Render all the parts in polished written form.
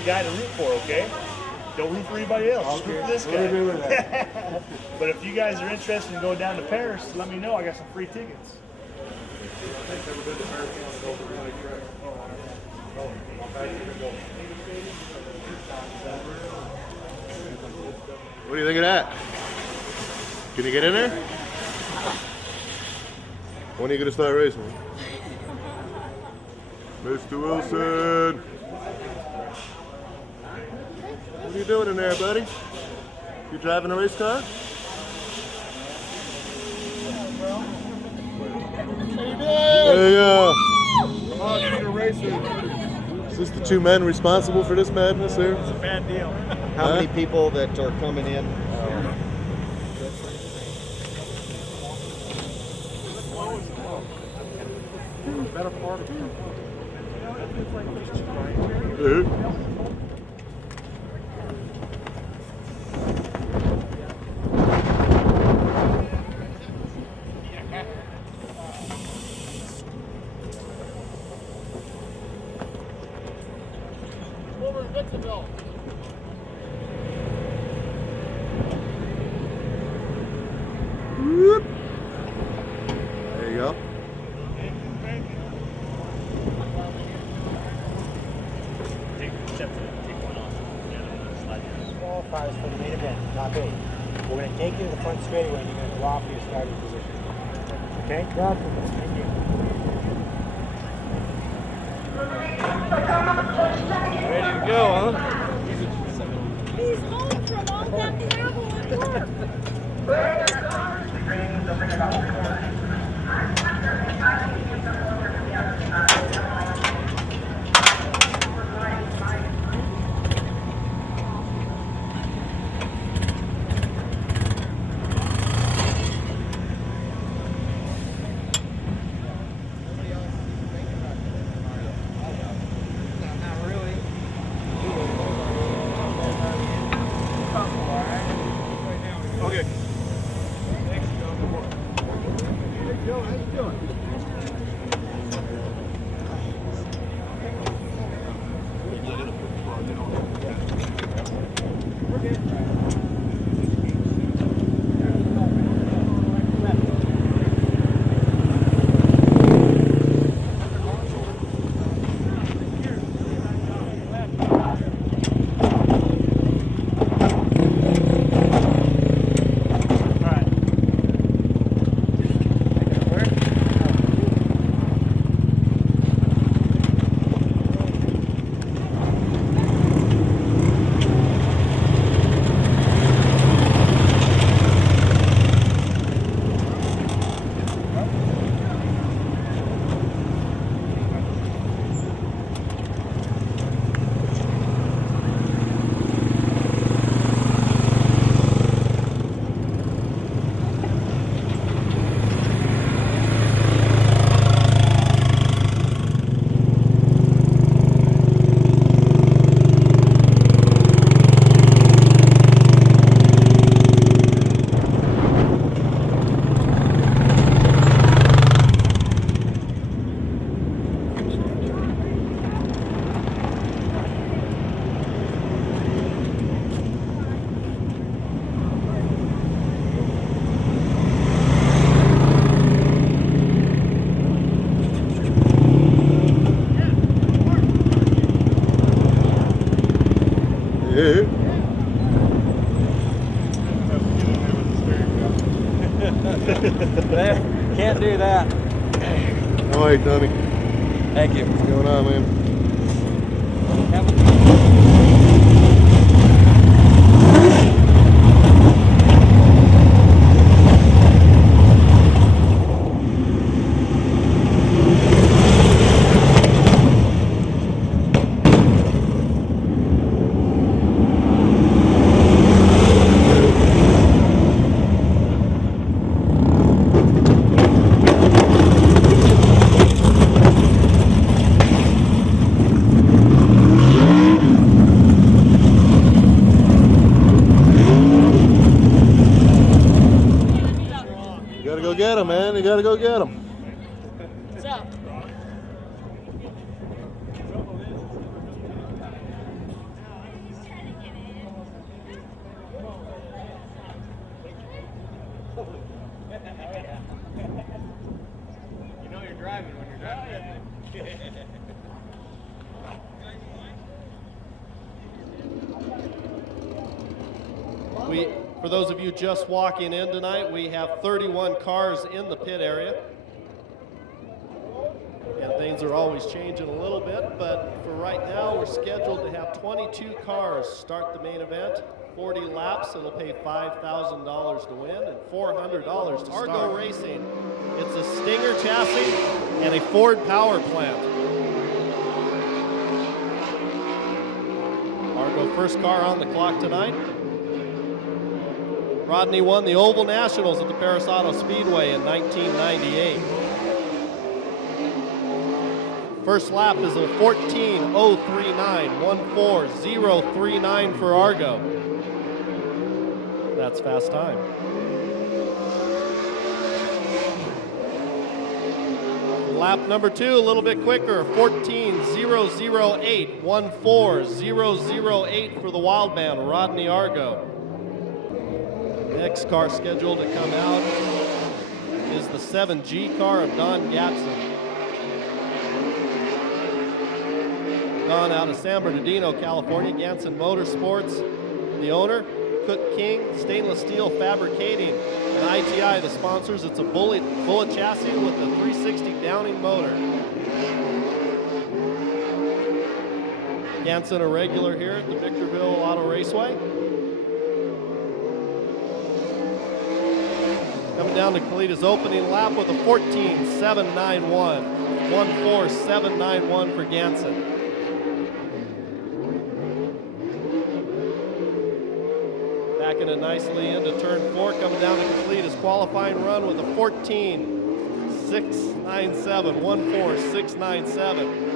the guy to root for, okay? Don't root for anybody else. Just root for this guy. But if you guys are interested in going down to Paris, let me know. I got some free tickets. What do you think of that? Can you get in there? When are you going to start racing? Mr. Wilson! What are you doing in there, buddy? You driving a race car? Hey, is this the two men responsible for this madness here? It's a bad deal. How many people that are coming in? Better part of it. Over in Victorville. Whoop. There you go. Qualifiers for the main event, top 8. We're going to take you to the front straightaway and you're going to draw for your starting position. Okay? Thank you. Ready to go, huh? He's home from all that travel and work. Okay. Can't do that. All right, Tommy. Thank you. What's going on, man? Get him, man. You gotta go get him. What's up? driving when you're driving. For those of you just walking in tonight, we have 31 cars in the pit area. And things are always changing a little bit, but for right now, we're scheduled to have 22 cars start the main event. 40 laps, it'll pay $5,000 to win and $400 to start. Argo Racing, it's a Stinger chassis and a Ford power plant. Argo first car on the clock tonight. Rodney won the Oval Nationals at the Paris Auto Speedway in 1998. First lap is a 14:039, 14039 for Argo. That's fast time. Lap number 2, a little bit quicker, 14:008, 14008 for the wild man, Rodney Argo. Next car scheduled to come out is the 7G car of Don Gatson. Don out of San Bernardino, California, Ganson Motorsports. The owner, Cook King, Stainless Steel Fabricating, and ITI, the sponsors. It's a bullet chassis with a 360 Downing motor. Ganson a regular here at the Victorville Auto Raceway. Coming down to complete his opening lap with a 14:791, 14791 for Ganson. Backing it nicely into turn 4, coming down to complete his qualifying run with a 14:697, 14697.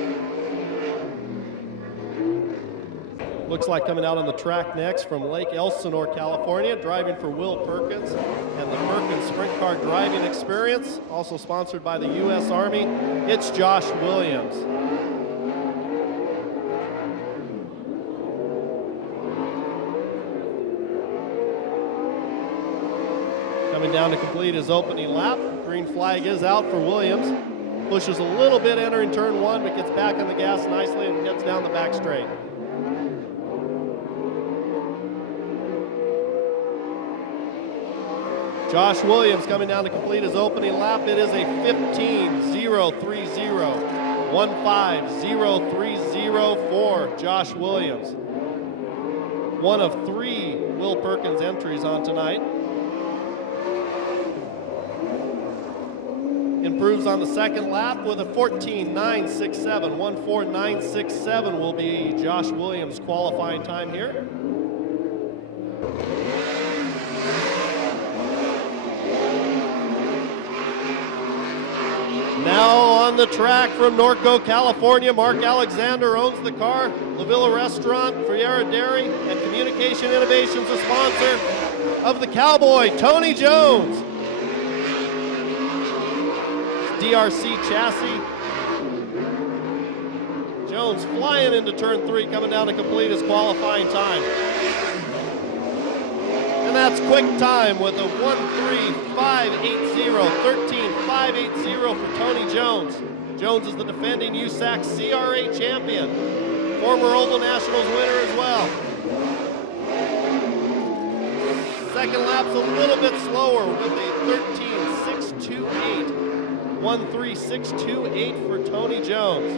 Looks like coming out on the track next from Lake Elsinore, California, driving for Will Perkins and the Perkins Sprint Car Driving Experience, also sponsored by the U.S. Army. It's Josh Williams. Coming down to complete his opening lap. Green flag is out for Williams. Pushes a little bit entering turn 1, but gets back on the gas nicely and heads down the back straight. Josh Williams coming down to complete his opening lap. It is a 15:030, 15030 for Josh Williams. One of 3 Will Perkins entries on tonight. Improves on the second lap with a 14:967, 14967 will be Josh Williams' qualifying time here. Now on the track from Norco, California, Mark Alexander owns the car. La Villa Restaurant, Friera Dairy, and Communication Innovations, a sponsor of the Cowboy, Tony Jones. DRC chassis. Jones flying into turn 3, coming down to complete his qualifying time. And that's quick time with a 13580, 13580 for Tony Jones. Jones is the defending USAC CRA champion, former Oval Nationals winner as well. Second lap's a little bit slower with a 13:628, 13628 for Tony Jones.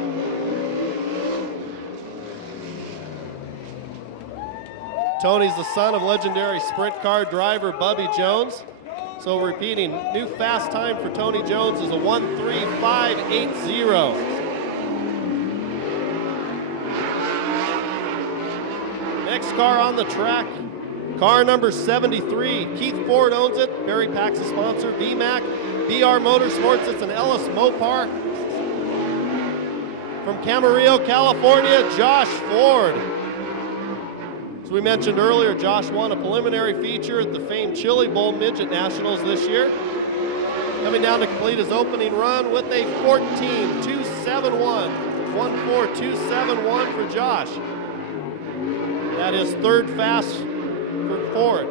Tony's the son of legendary sprint car driver Bubby Jones. So repeating, new fast time for Tony Jones is a 13580. Next car on the track, car number 73. Keith Ford owns it. Barry Pack's a sponsor. BMAC, BR Motorsports. It's an Ellis Mopar. From Camarillo, California, Josh Ford. As we mentioned earlier, Josh won a preliminary feature at the famed Chili Bowl Midget Nationals this year. Coming down to complete his opening run with a 14:271, 14271 for Josh. That is third fast for Ford.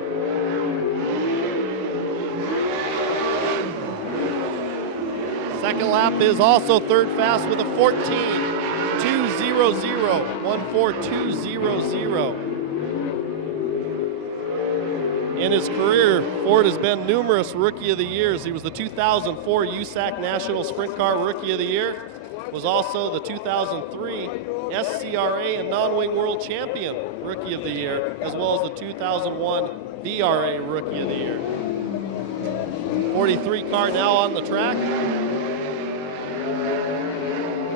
Second lap is also third fast with a 14.200, 14200. In his career, Ford has been numerous Rookie of the Years. He was the 2004 USAC National Sprint Car Rookie of the Year, was also the 2003 SCRA and Non-Wing World Champion Rookie of the Year, as well as the 2001 VRA Rookie of the Year. 43 car now on the track.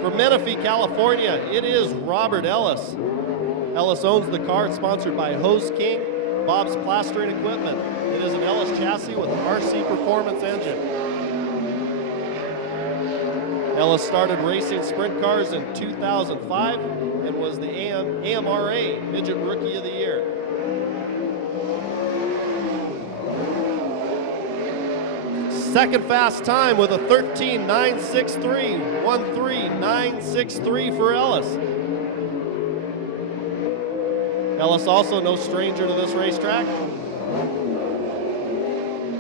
From Menifee, California, it is Robert Ellis. Ellis owns the car. It's sponsored by Hose King, Bob's Plastering Equipment. It is an Ellis chassis with an RC Performance engine. Ellis started racing sprint cars in 2005 and was the AMRA Midget Rookie of the Year. Second fast time with a 13.963, 13963 for Ellis. Ellis also no stranger to this racetrack.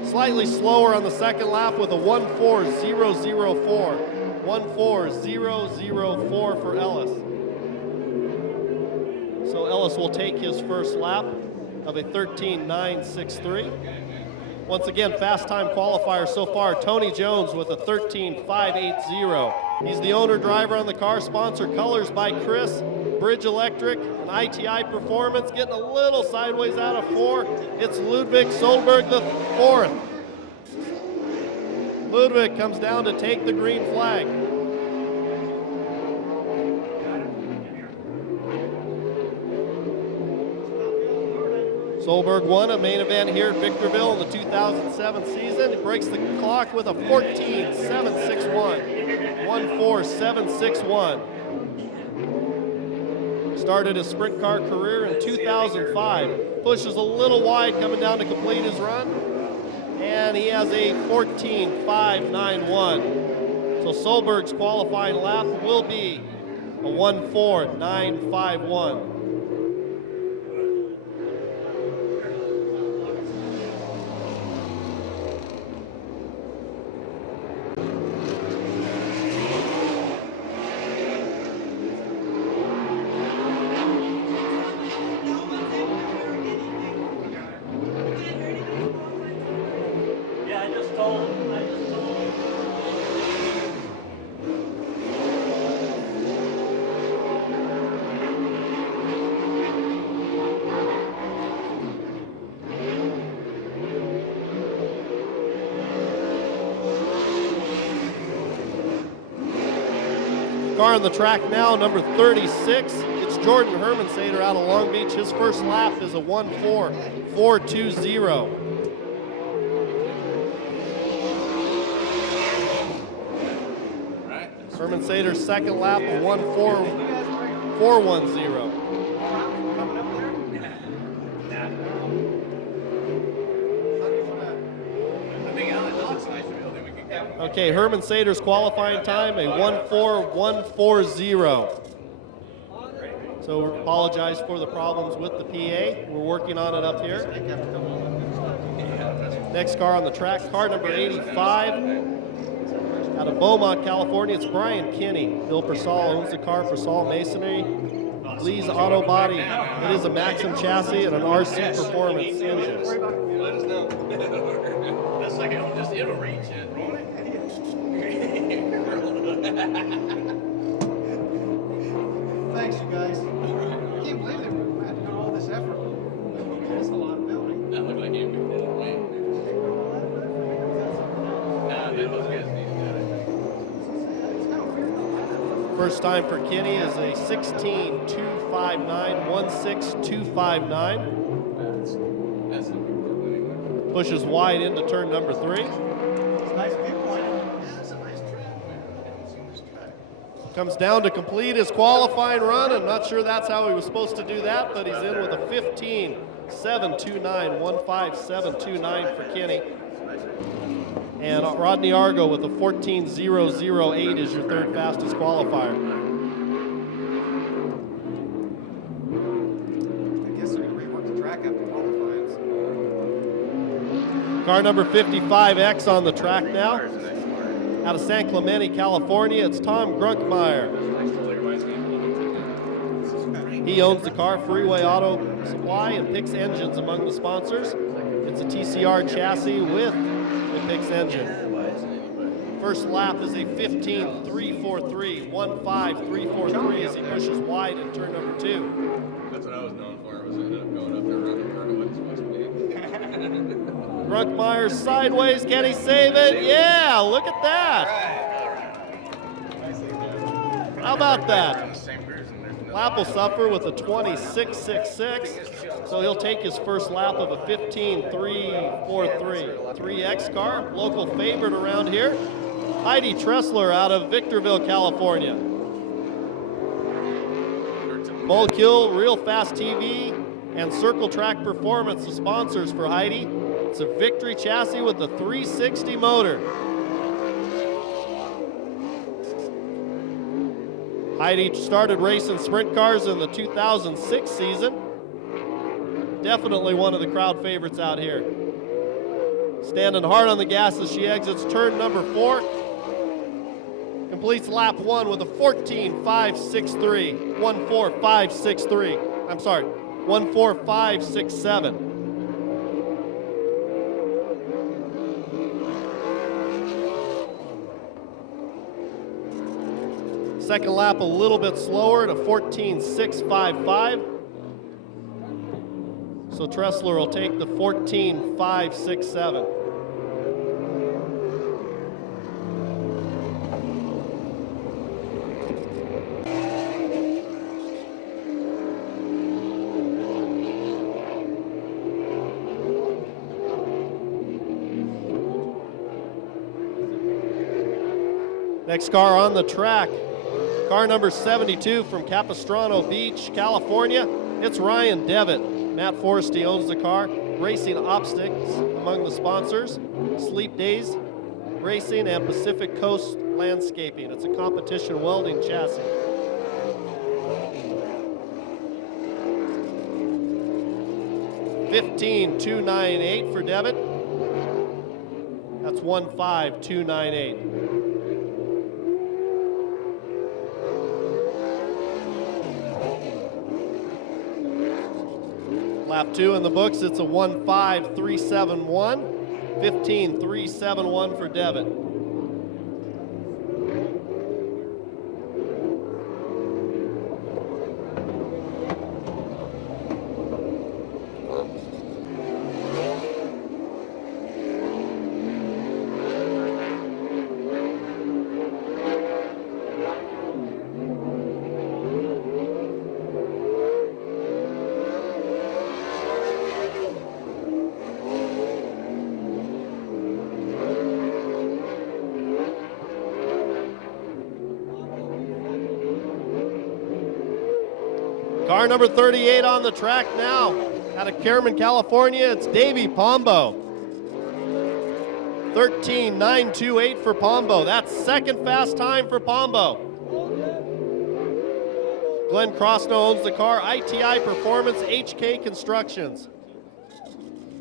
Slightly slower on the second lap with a 14004. 14004 for Ellis. So Ellis will take his first lap of a 13.963. Once again, fast time qualifier so far, Tony Jones with a 13.580. He's the owner driver on the car, sponsor colors by Chris, Bridge Electric, and ITI Performance, getting a little sideways out of 4. It's Ludwig Solberg the 4th. Ludwig comes down to take the green flag. Solberg won a main event here at Victorville in the 2007 season. He breaks the clock with a 14.761, 14761. Started his sprint car career in 2005. Pushes a little wide coming down to complete his run. And he has a 14.591. So Solberg's qualifying lap will be a 14951. Car on the track now, number 36. It's Jordan Hermansader out of Long Beach. His first lap is a 14420. Hermansader's second lap, a 14410. Okay, Hermansader's qualifying time, a 14140. So we apologize for the problems with the PA. We're working on it up here. Next car on the track, car number 85. Out of Beaumont, California, it's Brian Kinney. Bill Persall owns the car, Persall Masonry. Lee's Auto Body. It is a Maxim chassis and an RC Performance engine. Let us know. That's like it'll reach it. Thanks, you guys. I can't believe they had to go to all this effort. That's a lot of building. That looked like you did it. Nah, those guys need to First time for Kinney is a 16.259, 16259. That's Pushes wide into turn number 3. It's nice viewpoint. Yeah, it's a nice track. Comes down to complete his qualifying run. I'm not sure that's how he was supposed to do that, but he's in with a 15.729, 15729 for Kinney. And Rodney Argo with a 14.008 is your third fastest qualifier. I guess they're going to rework the track after qualifying. Car number 55X on the track now. Out of San Clemente, California, it's Tom Grunkmeyer. He owns the car, Freeway Auto Supply, and Picks Engines among the sponsors. It's a TCR chassis with a Picks engine. First lap is a 15.343, 1.5343 as he pushes wide in turn number 2. That's what I was known for. Was ended up going up there running where it wasn't supposed to be. Grunkmeyer sideways. Can he save it? Yeah, look at that. How about that? Lap will suffer with a 26.66, so he'll take his first lap of a 15.343. 3X car, local favorite around here. Heidi Tressler out of Victorville, California. Molekill, Real Fast TV, and Circle Track Performance, the sponsors for Heidi. It's a Victory chassis with a 360 motor. Heidi started racing sprint cars in the 2006 season. Definitely one of the crowd favorites out here. Standing hard on the gas as she exits turn number 4. Completes lap 1 with a 14.563. 1.4563. I'm sorry, 1.4567. Second lap a little bit slower at a 14.655. So Tressler will take the 14.567. Next car on the track, car number 72 from Capistrano Beach, California. It's Ryan Devitt. Matt Forsty owns the car. Racing Optics among the sponsors. Sleep Days Racing and Pacific Coast Landscaping. It's a competition welding chassis. $15,298 for Devitt. That's 15,298. Lap 2 in the books, it's a 1.5371, 15.371 for Devitt. Car number 38 on the track now. Out of Careman, California, it's Davey Pombo. 13.928 for Pombo. That's second fast time for Pombo. Glenn Crosno owns the car. ITI Performance, HK Constructions.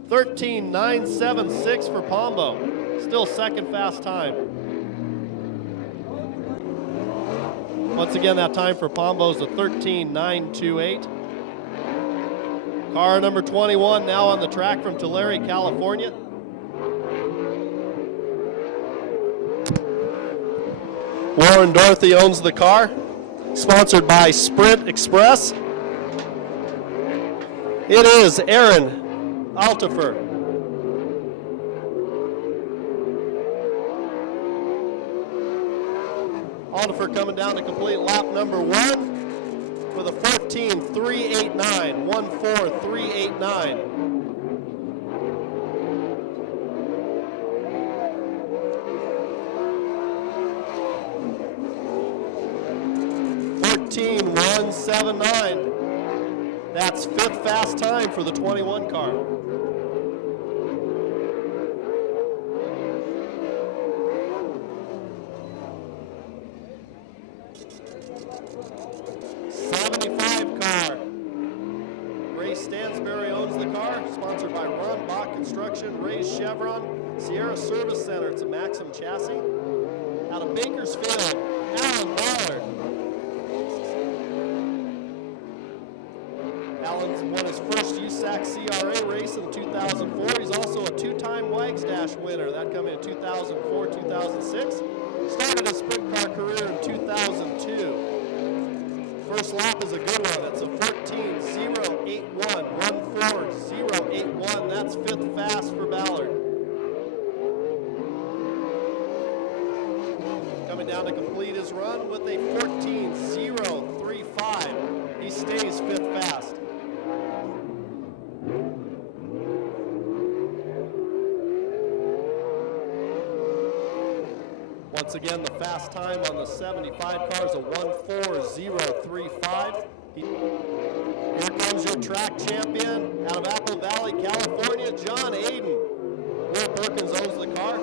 13.976 for Pombo. Still second fast time. Once again, that time for Pombo is a 13.928. Car number 21 now on the track from Tulare, California. Warren Dorothy owns the car, sponsored by Sprint Express. It is Aaron Altifer. Altifer coming down to complete lap number 1 with a 14.389, 1.4389. $14.179. That's fifth fast time for the 21 car. Sponsored by Ron Bach Construction, Ray's Chevron, Sierra Service Center. It's a Maxim chassis. Out of Bakersfield, Alan Ballard. Alan's won his first USAC CRA race in 2004. He's also a two-time Wags Dash winner. That coming in 2004, 2006. Started his sprint car career in 2002. First lap is a good one. It's a 14.081, 14.081. That's fifth fast for Ballard. Coming down to complete his run with a 14.035. He stays fifth fast. Once again, the fast time on the 75 car is a 1.4035. Here comes your track champion out of Apple Valley, California, John Aiden. Will Perkins owns the car.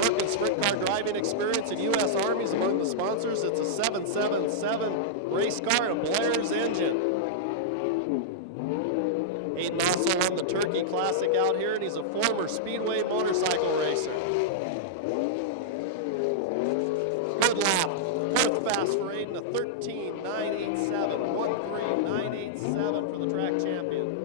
Perkins Sprint Car driving experience in U.S. Army's among the sponsors. It's a 777 race car and a Blair's engine. Aiden also won the Turkey Classic out here, and he's a former Speedway motorcycle racer. Good lap. Fourth fast for Aiden, a 13.987, 13.987 for the track champion.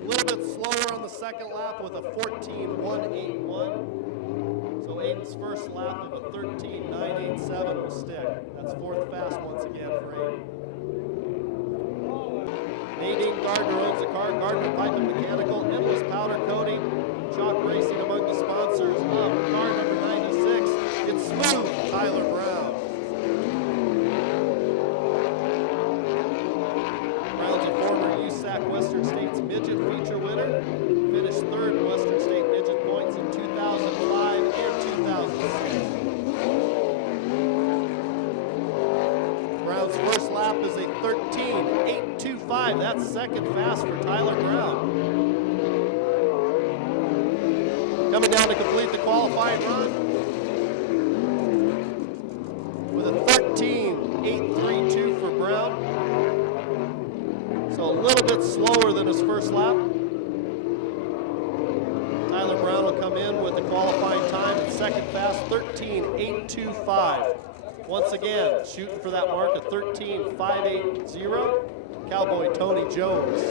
A little bit slower on the second lap with a 14.181. So Aiden's first lap of a 13.987 will stick. That's fourth fast once again for Aiden. Nadine Gardner owns the car. Gardner Pipe and Mechanical, Endless Powder Coating, Chalk Racing among the sponsors of car number 96. It's Smooth, Tyler Brown. Brown's a former USAC Western States Midget feature winner. Finished third in Western State Midget points in 2005 and 2006. Brown's first lap is a 13.825. That's second fast for Tyler Brown. Coming down to complete the qualifying run with a 13.832 for Brown. So a little bit slower than his first lap. Tyler Brown will come in with the qualifying time at second fast, 13.825. Once again, shooting for that mark of 13.580, Cowboy Tony Jones.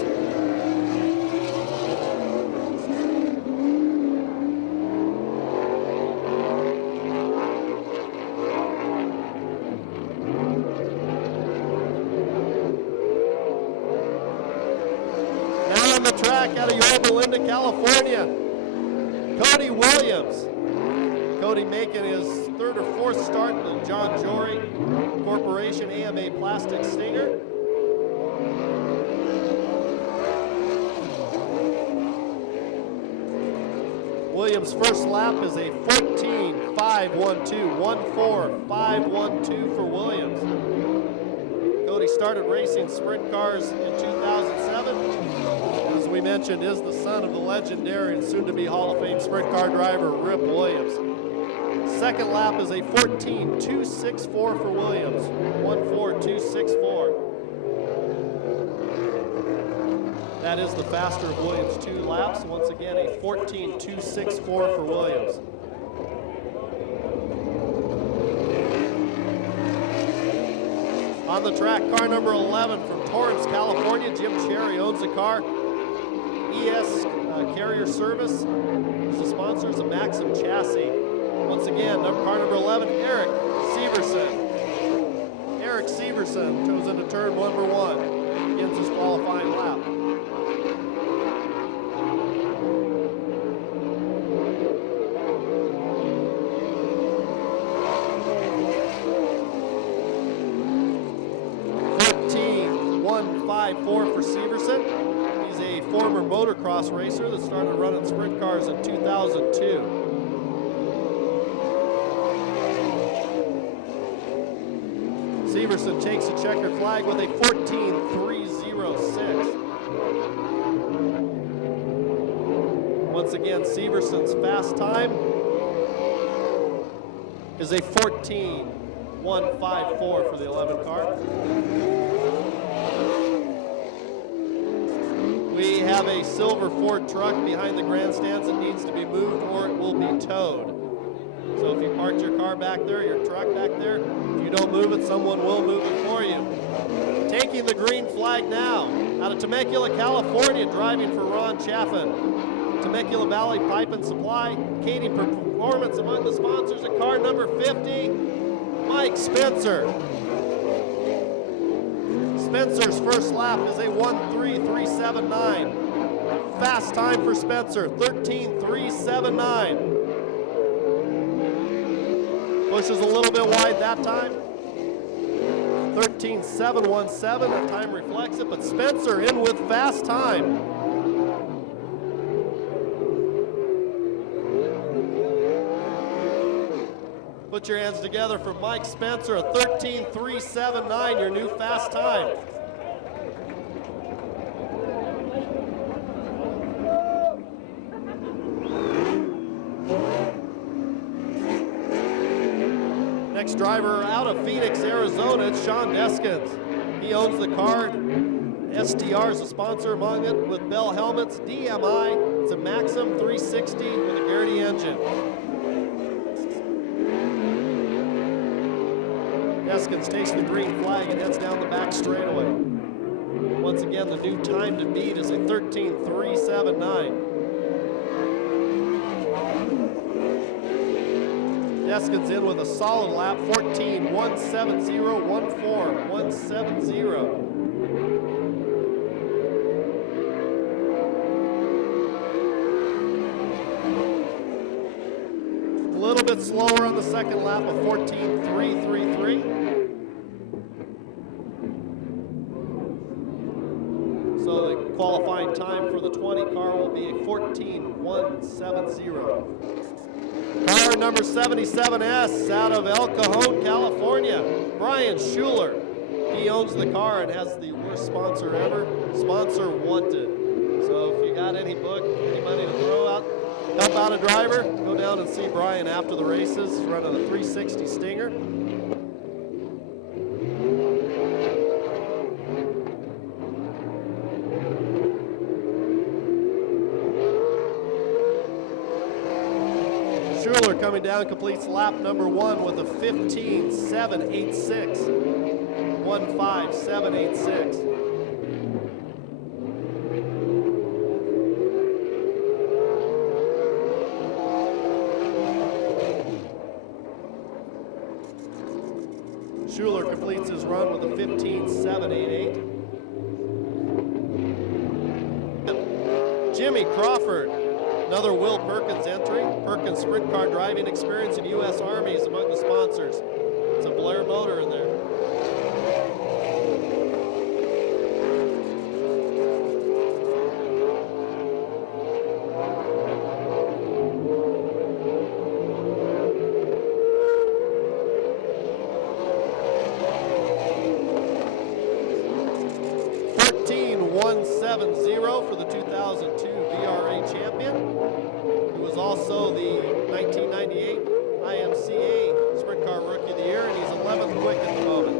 Now on the track out of Yorba Linda, California, Cody Williams. Cody making his third or fourth start in the John Jory Corporation AMA Plastic Stinger. Williams' first lap is a 14.512, 14.512 for Williams. Cody started racing sprint cars in 2007. As we mentioned, is the son of the legendary and soon-to-be Hall of Fame sprint car driver Rip Williams. Second lap is a 14.264 for Williams, 14.264. That is the faster of Williams' two laps. Once again, a 14.264 for Williams. On the track, car number 11 from Torrance, California. Jim Cherry owns the car. ES Carrier Service is the sponsors of Maxim Chassis. Once again, car number 11, Eric Severson. Eric Severson goes into turn number 1. Begins his qualifying lap. .154 for Severson. He's a former motocross racer that started running sprint cars in 2002. Severson takes a checkered flag with a 14.306. Once again, Severson's fast time is a 14.154 for the 11 car. We have have a silver Ford truck behind the grandstands that needs to be moved or it will be towed. So if you parked your car back there, your truck back there, if you don't move it, someone will move it for you. Taking the green flag now, out of Temecula, California, driving for Ron Chaffin. Temecula Valley Pipe and Supply, Katie Performance among the sponsors at car number 50, Mike Spencer. Spencer's first lap is a 1:33.79. Fast time for Spencer, 13:3.79. Pushes a little bit wide that time. 13.717, the time reflects it, but Spencer in with fast time. Put your hands together for Mike Spencer, a 13.379, your new fast time. Next driver out of Phoenix, Arizona, it's Sean Deskins. He owns the car. STR is a sponsor among it with Bell Helmets. DMI, it's a Maxim 360 with a Garrity engine. Deskins takes the green flag and heads down the back straightaway. Once again, the new time to beat is a 13.379. Deskins in with a solid lap, 14.170.14.170. A little bit slower on the second lap of 14.333. So the qualifying time for the 20 car will be a 14.170. Car number 77S out of El Cajon, California, Brian Schuler. He owns the car and has the worst sponsor ever, sponsor wanted. So if you got any money to throw out, help out a driver, go down and see Brian after the races. He's running a 360 Stinger. Schuler coming down completes lap number 1 with a 15.786. 15.786. Schuler completes his run with a 15.788. Jimmy Crawford, another Will Perkins entry. Perkins sprint car driving experience in U.S. Army is among the sponsors. It's a Blair motor in there. For the 2002 VRA champion, who was also the 1998 IMCA Sprint Car Rookie of the Year, and he's 11th quick at the moment.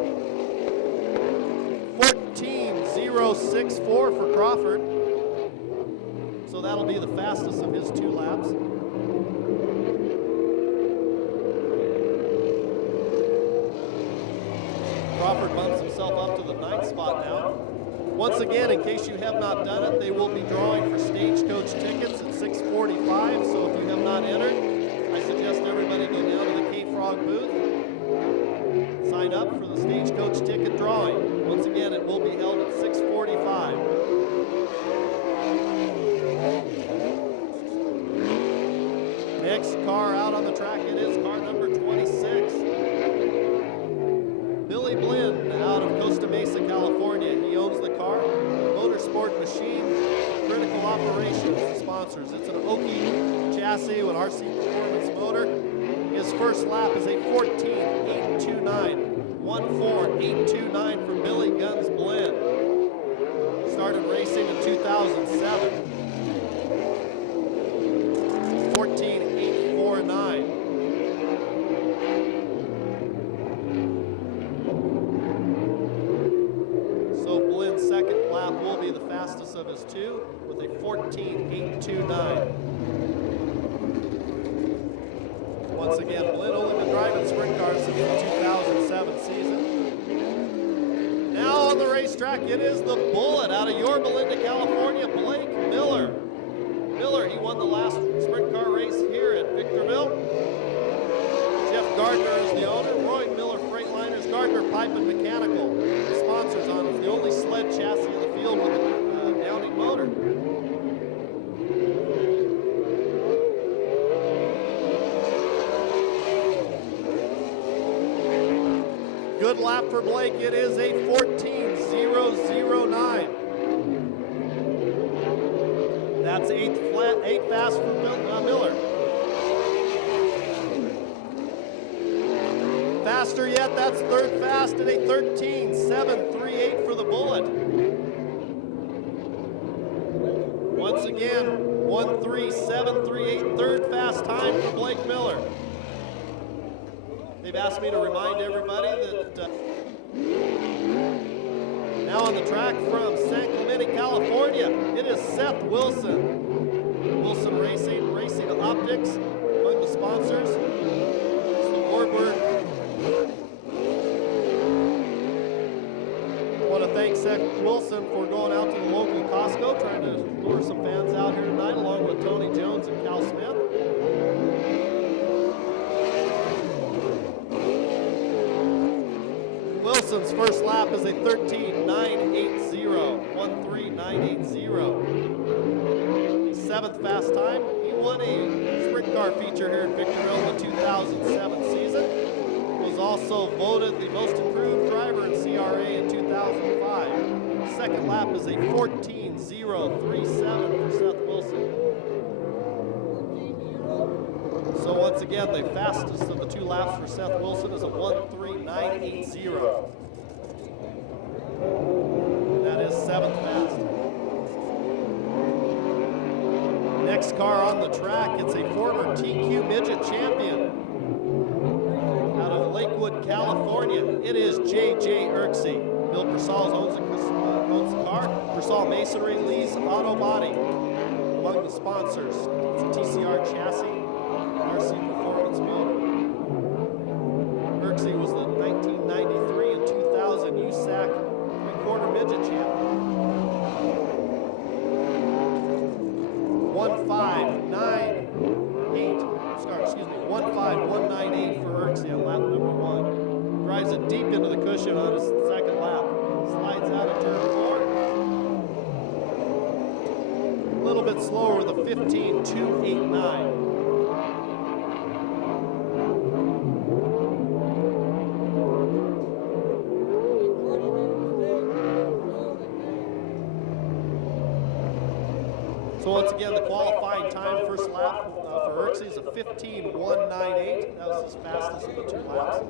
14.064 for Crawford, so that'll be the fastest of his 2 laps. Crawford bumps himself up to the 9th spot now. Once again, in case you have not done it, they will be drawing for Stagecoach tickets at 6:45. So if you have not entered, I suggest everybody go down to the K-Frog booth, sign up for the Stagecoach ticket drawing. Once again, it will be held at 6:45. Next car out on the track, it is car number 26. Billy Blinn out of Costa Mesa, California. He owns the car. Motorsport Machine, Critical Operations sponsors. It's an Oki chassis with RC Performance motor. His first lap is a 14.829. 14.829 for Billy Guns Blinn. Started racing in 2007. 14.849. So Blinn's second lap will be the fastest of his 2 with a 14.829. Once again, Blinn only been driving sprint cars since the 2007 season. Now on the racetrack, it is the Bullet out of Yorba Linda, California, Blake Miller. Miller, he won the last sprint car race here at Victorville. Jeff Gardner is the owner. Roy Miller Freightliners, Gardner Pipe and Mechanical. The sponsors on it. The only sled chassis in the field with a Downing motor. Good lap for Blake. It is a 14.009. That's eight fast for Miller. Faster yet, that's third fast at a 13.738 for the Bullet. Once again, 1.3738, third fast time for Blake Miller. They've asked me to remind everybody that now on the track from San Clemente, California, it is Seth Wilson. Wilson Racing, Racing Optics, among the sponsors. It's the Warbird. I want to thank Seth Wilson for going out to the local Costco, trying to lure some fans out here tonight, along with Tony Jones and Cal Smith. Wilson's first lap is a 13.980, 13980. Seventh fast time. He won a sprint car feature here in Victorville in the 2007 season. Was also voted the most improved driver in CRA in 2005. Second lap is a 14.037 for Seth Wilson. So once again, the fastest of the two laps for Seth Wilson is a 13980. That is seventh fast. Next car on the track, it's a former TQ Midget champion out of Lakewood, California. It is J.J. Erksey. Bill Persall owns the car. Persall Masonry, Lee's Auto Body. Among the sponsors, it's a TCR chassis, RC Performance motor. Erksey was the 1993 and 2000 USAC three-quarter midget champion. 15198 for Erksey on lap number 1. Drives it deep into the cushion on his second lap. Slides out of turn 4. A little bit slower with a 15.289. So once again, the qualifying time first lap for Erksey is a 15.198. That was his fastest of the two laps.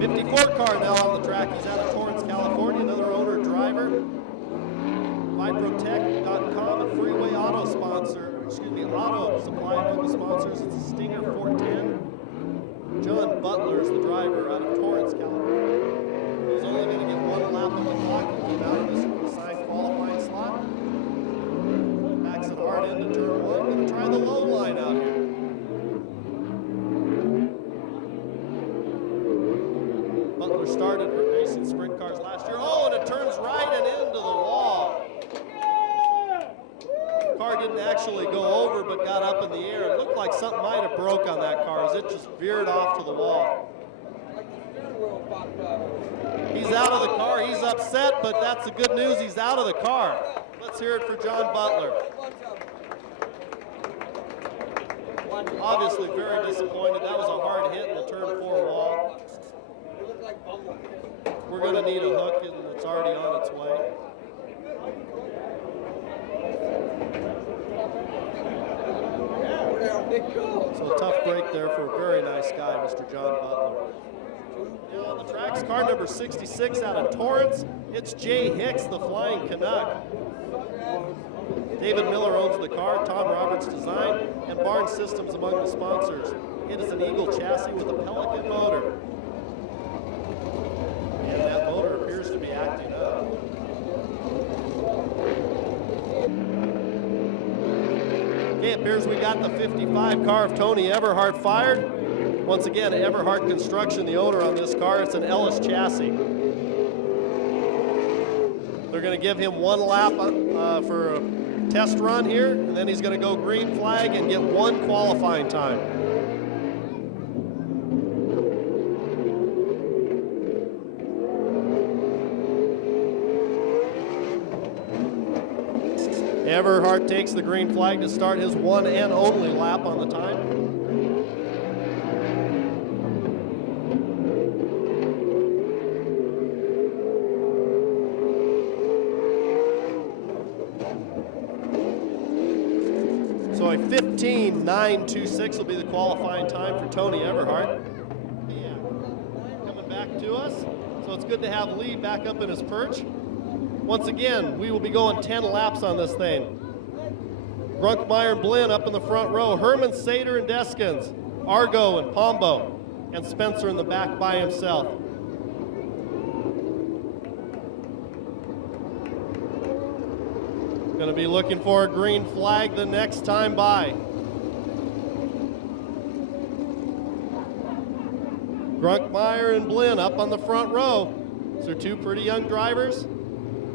54 car now on the track. He's out of Torrance, California. Another owner driver. Viprotech.com and Freeway Auto Auto Supply among the sponsors. It's a Stinger 410. John Butler is the driver out of Torrance, California. He's only going to get one lap on the clock and come out of this assigned qualifying slot. Backs it hard into turn 1. Going to try the low line out here. Butler started racing sprint cars last year. Oh, and it turns right and into the wall. The car didn't actually go over, but got up in the air. It looked like something might have broke on that car as it just veered off to the wall. He's out of the car. He's upset, but that's the good news. He's out of the car. Let's hear it for John Butler. Obviously very disappointed. That was a hard hit in the turn 4 wall. We're going to need a hook, and it's already on its way. So a tough break there for a very nice guy, Mr. John Butler. Now on the tracks, car number 66 out of Torrance. It's Jay Hicks, the Flying Canuck. David Miller owns the car, Tom Roberts design, and Barnes Systems among the sponsors. It is an Eagle chassis with a Pelican motor. And that motor appears to be acting up. Okay, it appears we got the 55 car of Tony Everhart fired. Once again, Everhart Construction, the owner on this car. It's an Ellis chassis. They're going to give him one lap for a test run here, and then he's going to go green flag and get one qualifying time. Everhart takes the green flag to start his one and only lap on the time. So a 15.926 will be the qualifying time for Tony Everhart. Yeah, coming back to us. So it's good to have Lee back up in his perch. Once again, we will be going 10 laps on this thing. Brunkmeyer and Blinn up in the front row. Herman, Sater, and Deskins. Argo and Pombo. And Spencer in the back by himself. Going to be looking for a green flag the next time by. Brunkmeyer and Blinn up on the front row. So they're two pretty young drivers.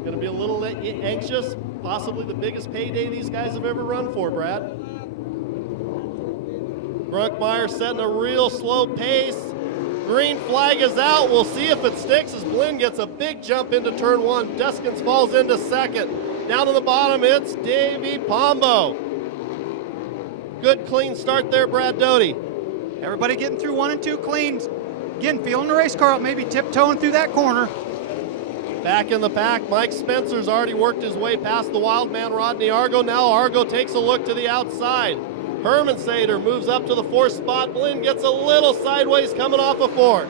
Going to be a little anxious, possibly the biggest payday these guys have ever run for, Brad. Brunkmeyer setting a real slow pace. Green flag is out. We'll see if it sticks as Blinn gets a big jump into turn one. Deskins falls into second. Down to the bottom, it's Davey Pombo. Good clean start there, Brad Doty. Everybody getting through 1 and 2 cleans. Again, feeling the race car up, maybe tiptoeing through that corner. Back in the pack, Mike Spencer's already worked his way past the wild man Rodney Argo. Now Argo takes a look to the outside. Herman Sater moves up to the 4th spot. Blinn gets a little sideways coming off a 4.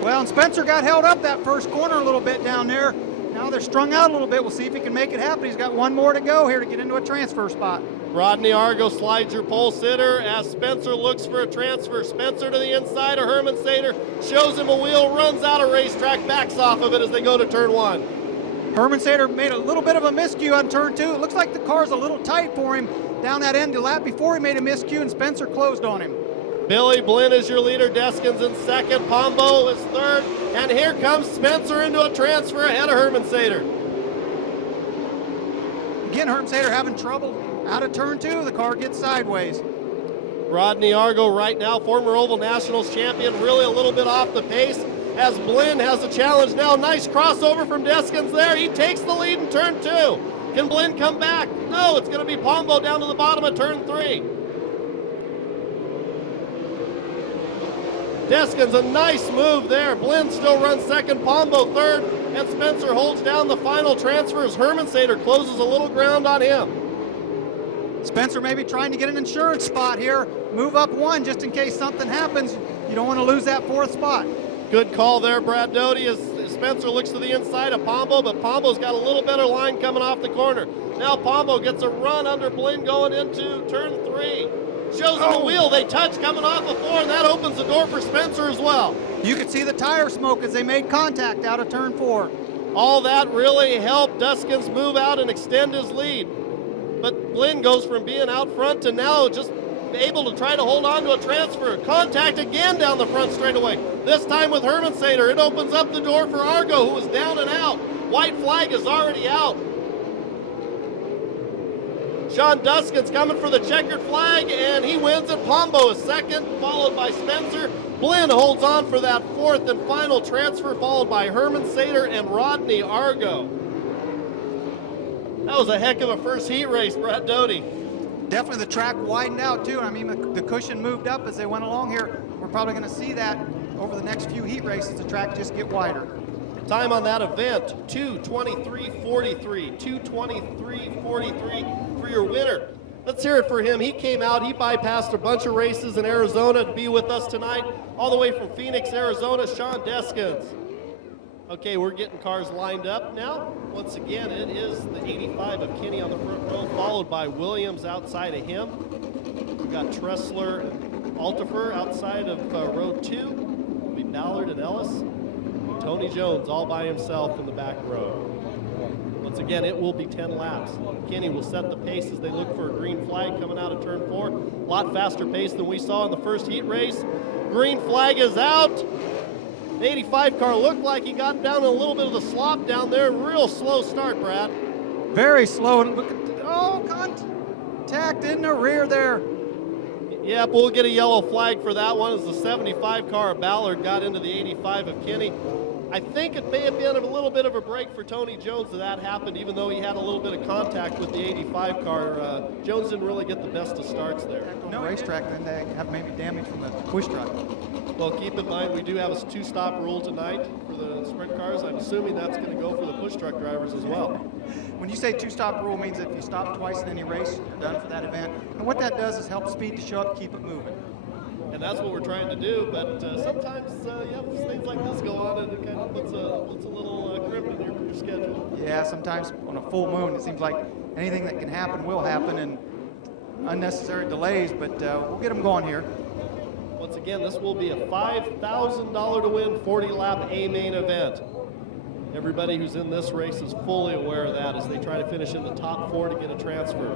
Well, and Spencer got held up that first corner a little bit down there. Now they're strung out a little bit. We'll see if he can make it happen. He's got one more to go here to get into a transfer spot. Rodney Argo slides your pole sitter as Spencer looks for a transfer. Spencer to the inside of Herman Sater, shows him a wheel, runs out of racetrack, backs off of it as they go to turn 1. Herman Sater made a little bit of a miscue on turn 2. It looks like the car's a little tight for him down that end of the lap before he made a miscue, and Spencer closed on him. Billy Blinn is your leader. Deskins in second. Pombo is third. And here comes Spencer into a transfer ahead of Herman Sater. Again, Herman Sater having trouble out of turn 2. The car gets sideways. Rodney Argo right now, former Oval Nationals champion, really a little bit off the pace as Blinn has a challenge now. Nice crossover from Deskins there. He takes the lead in turn 2. Can Blinn come back? No, it's going to be Pombo down to the bottom of turn 3. Deskins, a nice move there. Blinn still runs second, Pombo third, and Spencer holds down the final transfers. Herman Sater closes a little ground on him. Spencer maybe trying to get an insurance spot here. Move up 1 just in case something happens. You don't want to lose that 4th spot. Good call there, Brad Doty, as Spencer looks to the inside of Pombo, but Pombo's got a little better line coming off the corner. Now Pombo gets a run under Blinn going into turn 3. Shows him a wheel, they touch coming off a 4, and that opens the door for Spencer as well. You could see the tire smoke as they made contact out of turn 4. All that really helped Deskins move out and extend his lead. But Blinn goes from being out front to now just able to try to hold on to a transfer. Contact again down the front straightaway. This time with Herman Sater. It opens up the door for Argo, who was down and out. White flag is already out. Sean Duskin's coming for the checkered flag, and he wins it. Pombo is second, followed by Spencer. Blinn holds on for that 4th and final transfer, followed by Herman Sater and Rodney Argo. That was a heck of a first heat race, Brett Doty. Definitely the track widened out too. I mean, the cushion moved up as they went along here. We're probably going to see that over the next few heat races. The track just get wider. Time on that event, 2:23.43. 2:23.43 for your winner. Let's hear it for him. He came out, he bypassed a bunch of races in Arizona to be with us tonight. All the way from Phoenix, Arizona, Sean Deskins. Okay, we're getting cars lined up now. Once again, it is the 85 of Kenny on the front row, followed by Williams outside of him. We've got Tressler and Altifer outside of row 2. It'll be Ballard and Ellis. Tony Jones all by himself in the back row. Once Once again, it will be 10 laps. Kenny will set the pace as they look for a green flag coming out of turn 4. A lot faster pace than we saw in the first heat race. Green flag is out. The 85 car looked like he got down a little bit of the slop down there. Real slow start, Brad. Very slow. And look at, oh, contact in the rear there. Yep, we'll get a yellow flag for that one as the 75 car of Ballard got into the 85 of Kenny. I think it may have been a little bit of a break for Tony Jones that happened, even though he had a little bit of contact with the 85 car. Jones didn't really get the best of starts there. No racetrack, then they have maybe damage from the push truck. Well, keep in mind, we do have a 2-stop rule tonight for the sprint cars. I'm assuming that's going to go for the push truck drivers as well. When you say 2-stop rule, means that if you stop twice in any race, you're done for that event. And what that does is help speed to show up, keep it moving. And that's what we're trying to do, but sometimes things like this go on and it kind of puts a little grip in your schedule. Yeah, sometimes on a full moon, it seems like anything that can happen will happen, and unnecessary delays, but we'll get them going here. Once again, this will be a $5,000 to win 40-lap A main event. Everybody who's in this race is fully aware of that as they try to finish in the top 4 to get a transfer.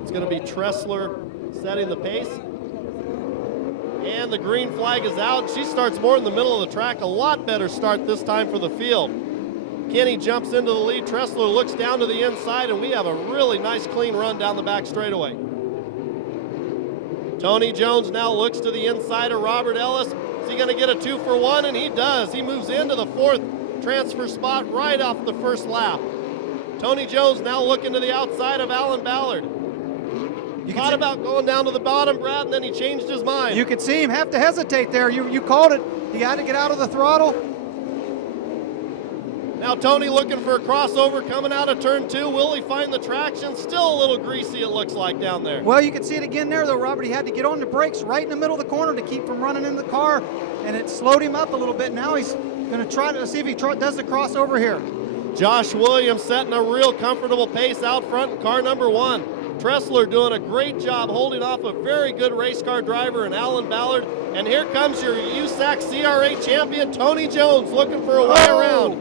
It's going to be Tressler setting the pace. And the green flag is out. She starts more in the middle of the track. A lot better start this time for the field. Kenny jumps into the lead. Tressler looks down to the inside, and we have a really nice clean run down the back straightaway. Tony Jones now looks to the inside of Robert Ellis. Is he going to get a 2-for-1? And he does. He moves into the 4th transfer spot right off the first lap. Tony Jones now looking to the outside of Alan Ballard. He thought about going down to the bottom, Brad, and then he changed his mind. You could see him have to hesitate there. You called it. He had to get out of the throttle. Now Tony looking for a crossover coming out of turn 2. Will he find the traction? Still a little greasy, it looks like, down there. Well, you can see it again there, though, Robert. He had to get on the brakes right in the middle of the corner to keep from running into the car, and it slowed him up a little bit. Now he's going to try to see if he does the crossover here. Josh Williams setting a real comfortable pace out front in car number 1. Tressler doing a great job holding off a very good race car driver in Alan Ballard. And here comes your USAC CRA champion, Tony Jones, looking for a way around.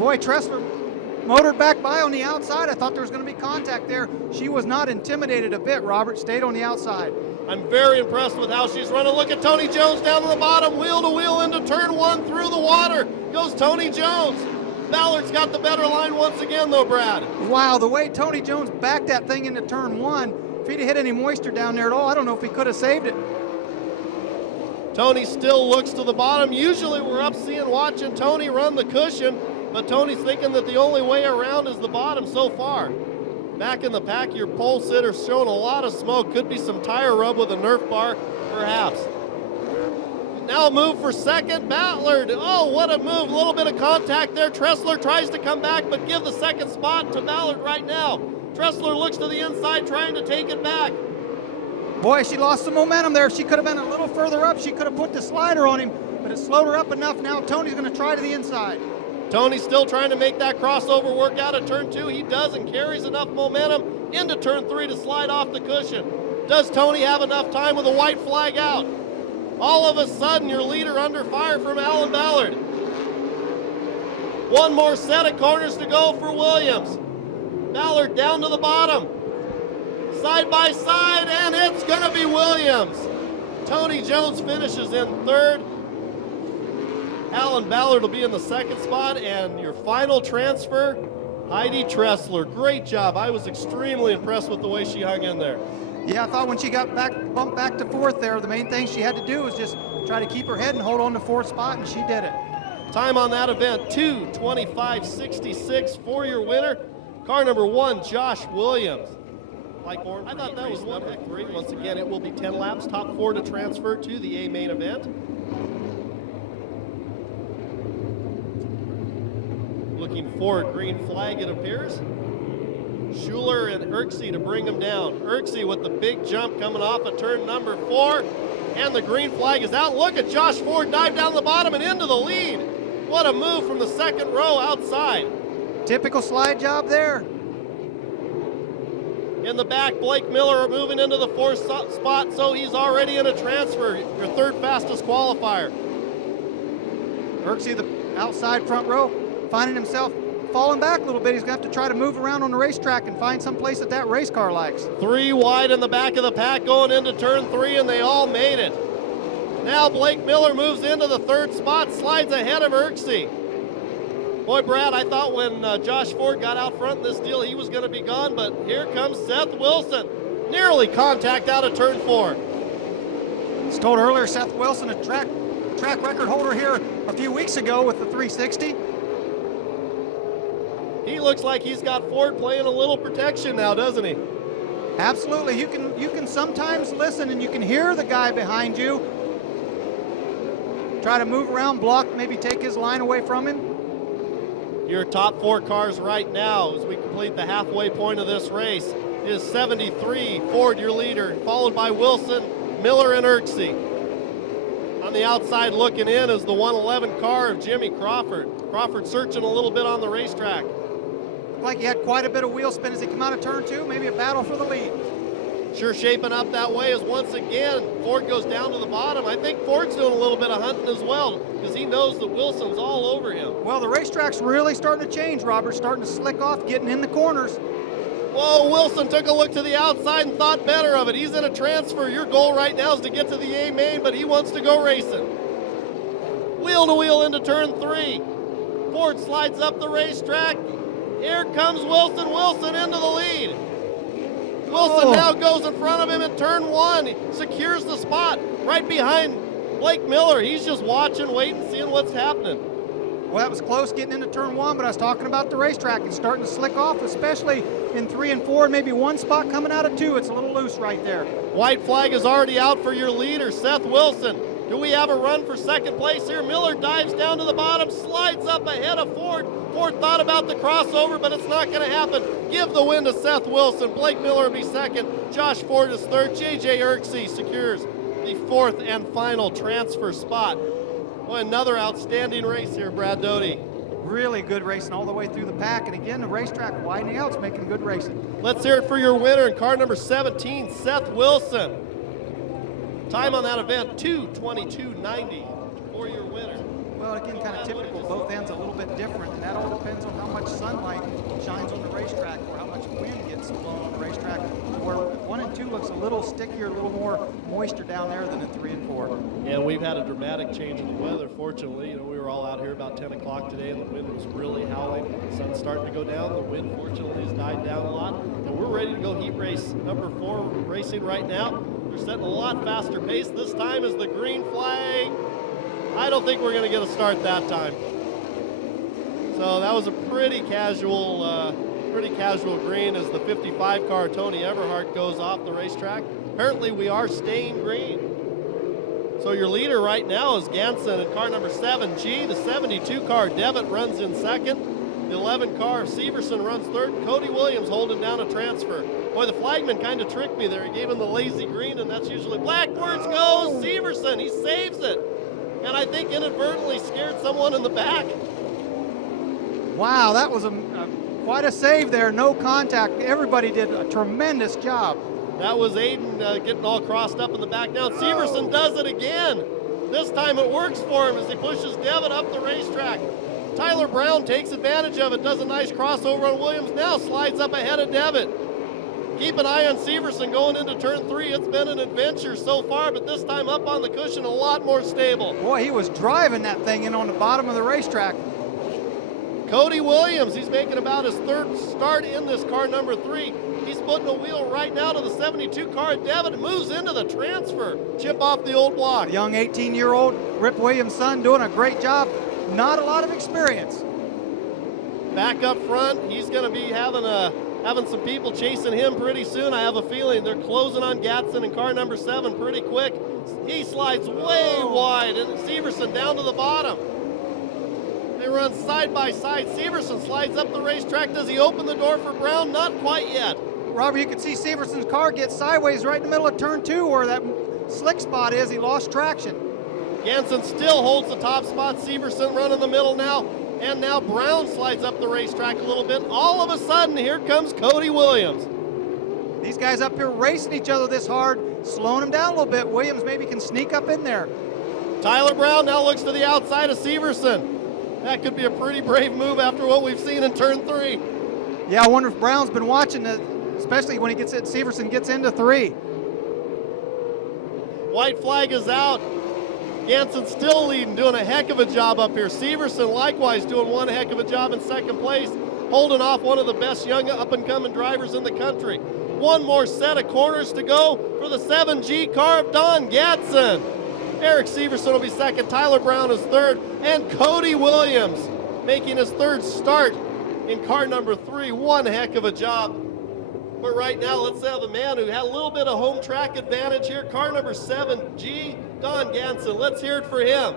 Boy, Tressler motored back by on the outside. I thought there was going to be contact there. She was not intimidated a bit, Robert. Stayed on the outside. I'm very impressed with how she's running. Look at Tony Jones down to the bottom, wheel to wheel into turn 1 through the water. Goes Tony Jones. Ballard's got the better line once again, though, Brad. Wow, the way Tony Jones backed that thing into turn 1, if he'd have hit any moisture down there at all, I don't know if he could have saved it. Tony still looks to the bottom. Usually we're up watching Tony run the cushion, but Tony's thinking that the only way around is the bottom so far. Back in the pack, your pole sitter's showing a lot of smoke. Could be some tire rub with a Nerf bar, perhaps. Now a move for second, Ballard. Oh, what a move. A little bit of contact there. Tressler tries to come back, but give the second spot to Ballard right now. Tressler looks to the inside, trying to take it back. Boy, she lost some momentum there. If she could have been a little further up, she could have put the slider on him, but it slowed her up enough. Now Tony's going to try to the inside. Tony's still trying to make that crossover work out at turn 2. He does and carries enough momentum into turn 3 to slide off the cushion. Does Tony have enough time with a white flag out? All of a sudden, your leader under fire from Alan Ballard. One more set of corners to go for Williams. Ballard down to the bottom. Side by side, and it's going to be Williams. Tony Jones finishes in 3rd. Alan Ballard will be in the 2nd spot, and your final transfer, Heidi Tressler. Great job. I was extremely impressed with the way she hung in there. Yeah, I thought when she got bumped back to 4th there, the main thing she had to do was just try to keep her head and hold on to 4th spot, and she did it. Time on that event, 2:25.66 for your winner. Car number 1, Josh Williams. I thought that was one victory. Once again, it will be 10 laps, top 4 to transfer to the A main event. Looking for a green flag, it appears. Schuler and Erksey to bring him down. Erksey with the big jump coming off of turn number 4. And the green flag is out. Look at Josh Ford dive down the bottom and into the lead. What a move from the 2nd row outside. Typical slide job there. In the back, Blake Miller moving into the 4th spot, so he's already in a transfer, your 3rd fastest qualifier. Erksey, the outside front row, finding himself falling back a little bit. He's going to have to try to move around on the racetrack and find some place that race car likes. 3 wide in the back of the pack going into turn 3, and they all made it. Now Blake Miller moves into the 3rd spot, slides ahead of Irksey. Boy, Brad, I thought when Josh Ford got out front in this deal, he was going to be gone, but here comes Seth Wilson. Nearly contact out of turn 4. As told earlier, Seth Wilson, a track record holder here a few weeks ago with the 360. He looks like he's got Ford playing a little protection now, doesn't he? Absolutely. You can sometimes listen and you can hear the guy behind you. Try to move around, block, maybe take his line away from him. Your top 4 cars right now as we complete the halfway point of this race is 73, Ford your leader, followed by Wilson, Miller, and Irksey. On the outside looking in is the 111 car of Jimmy Crawford. Crawford searching a little bit on the racetrack. Looked like he had quite a bit of wheel spin as he came out of turn 2, maybe a battle for the lead. Sure shaping up that way as once again Ford goes down to the bottom. I think Ford's doing a little bit of hunting as well because he knows that Wilson's all over him. Well, the racetrack's really starting to change, Robert. Starting to slick off, getting in the corners. Whoa, Wilson took a look to the outside and thought better of it. He's in a transfer. Your goal right now is to get to the A main, but he wants to go racing. Wheel to wheel into turn 3. Ford slides up the racetrack. Here comes Wilson. Wilson into the lead. Wilson now goes in front of him in turn 1. He secures the spot right behind Blake Miller. He's just watching, waiting, seeing what's happening. Well, that was close getting into turn 1, but I was talking about the racetrack. It's starting to slick off, especially in 3 and 4, maybe one spot coming out of 2. It's a little loose right there. White flag is already out for your leader, Seth Wilson. Do we have a run for second place here? Miller dives down to the bottom, slides up ahead of Ford. Ford thought about the crossover, but it's not going to happen. Give the win to Seth Wilson. Blake Miller will be second. Josh Ford is third. J.J. Irksey secures the 4th and final transfer spot. Well, another outstanding race here, Brad Doty. Really good racing all the way through the pack. And again, the racetrack widening out. It's making good racing. Let's hear it for your winner in car number 17, Seth Wilson. Time on that event, 2:22.90 for your winner. Well, again, kind of typical. Both ends a little bit different. And that all depends on how much sunlight shines on the racetrack or how much wind gets blown on the racetrack. Where 1 and 2 looks a little stickier, a little more moisture down there than in 3 and 4. Yeah, we've had a dramatic change in the weather. Fortunately, we were all out here about 10 o'clock today, and the wind was really howling. The sun's starting to go down. The wind, fortunately, has died down a lot. And we're ready to go heat race number 4 racing right now. They're setting a lot faster pace. This time is the green flag. I don't think we're going to get a start that time. So that was a pretty casual green as the 55 car Tony Everhart goes off the racetrack. Apparently we are staying green. So your leader right now is Ganson in car number 7G. The 72 car Devitt runs in second. The 11 car Severson runs third. Cody Williams holding down a transfer. Boy, the flagman kind of tricked me there. He gave him the lazy green, and that's usually black. Words goes Severson. He saves it. And I think inadvertently scared someone in the back. Wow, that was quite a save there. No contact. Everybody did a tremendous job. That was Aiden getting all crossed up in the back. Now Severson does it again. This time it works for him as he pushes Devitt up the racetrack. Tyler Brown takes advantage of it, does a nice crossover on Williams, now slides up ahead of Devitt. Keep an eye on Severson going into turn 3. It's been an adventure so far, but this time up on the cushion, a lot more stable. Boy, he was driving that thing in on the bottom of the racetrack. Cody Williams, he's making about his 3rd start in this car number 3. He's putting a wheel right now to the 72 car. Devitt moves into the transfer. Chip off the old block. The young 18-year-old Rip Williams' son doing a great job. Not a lot of experience. Back up front, he's going to be having some people chasing him pretty soon. I have a feeling they're closing on Gatson in car number 7 pretty quick. He slides way wide, and Severson down to the bottom. They run side by side. Severson slides up the racetrack. Does he open the door for Brown? Not quite yet. Robert, you can see Severson's car get sideways right in the middle of turn 2 where that slick spot is. He lost traction. Ganson still holds the top spot. Severson running the middle now. And now Brown slides up the racetrack a little bit. All of a sudden, here comes Cody Williams. These guys up here racing each other this hard, slowing them down a little bit. Williams maybe can sneak up in there. Tyler Brown now looks to the outside of Severson. That could be a pretty brave move after what we've seen in turn 3. Yeah, I wonder if Brown's been watching it, especially when Severson gets into 3. White flag is out. Jansen still leading, doing a heck of a job up here. Severson likewise doing one heck of a job in second place, holding off one of the best young up-and-coming drivers in the country. One more set of corners to go for the 7G car of Don Gadsden. Eric Severson will be second, Tyler Brown is third, and Cody Williams making his third start in car number 3. One heck of a job. But right now, let's have a man who had a little bit of home track advantage here, car number 7G, Don Gadsden. Let's hear it for him.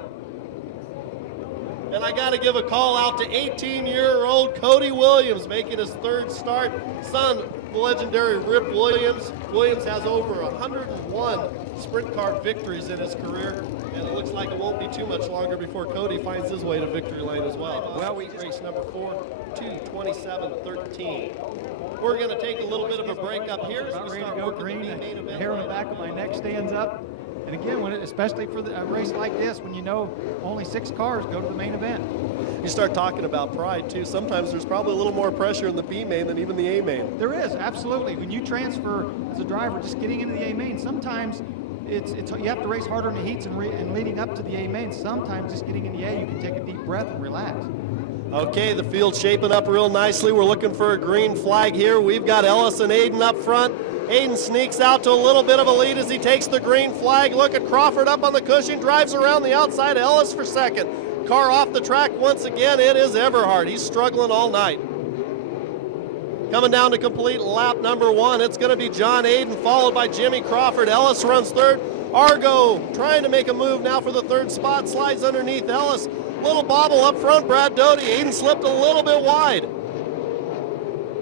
And I got to give a call out to 18-year-old Cody Williams making his third start. Son of the legendary Rip Williams. Williams has over 101 sprint car victories in his career, and it looks like it won't be too much longer before Cody finds his way to victory lane as well. Well, we race number 4, 2:27.13. We're going to take a little bit of a break up here. About ready to go green. The hair on the back of my neck stands up. And again, especially for a race like this, when you know only 6 cars go to the main event. You start talking about pride too. Sometimes there's probably a little more pressure in the B main than even the A main. There is, absolutely. When you transfer as a driver, just getting into the A main, sometimes you have to race harder in the heats and leading up to the A main. Sometimes just getting in the A, you can take a deep breath and relax. Okay, the field's shaping up real nicely. We're looking for a green flag here. We've got Ellis and Aiden up front. Aiden sneaks out to a little bit of a lead as he takes the green flag. Look at Crawford up on the cushion, drives around the outside. Ellis for second. Car off the track once again. It is Everhart. He's struggling all night. Coming down to complete lap number 1, it's going to be John Aiden, followed by Jimmy Crawford. Ellis runs third. Argo trying to make a move now for the third spot. Slides underneath Ellis. Little bobble up front, Brad Doty. Aiden slipped a little bit wide.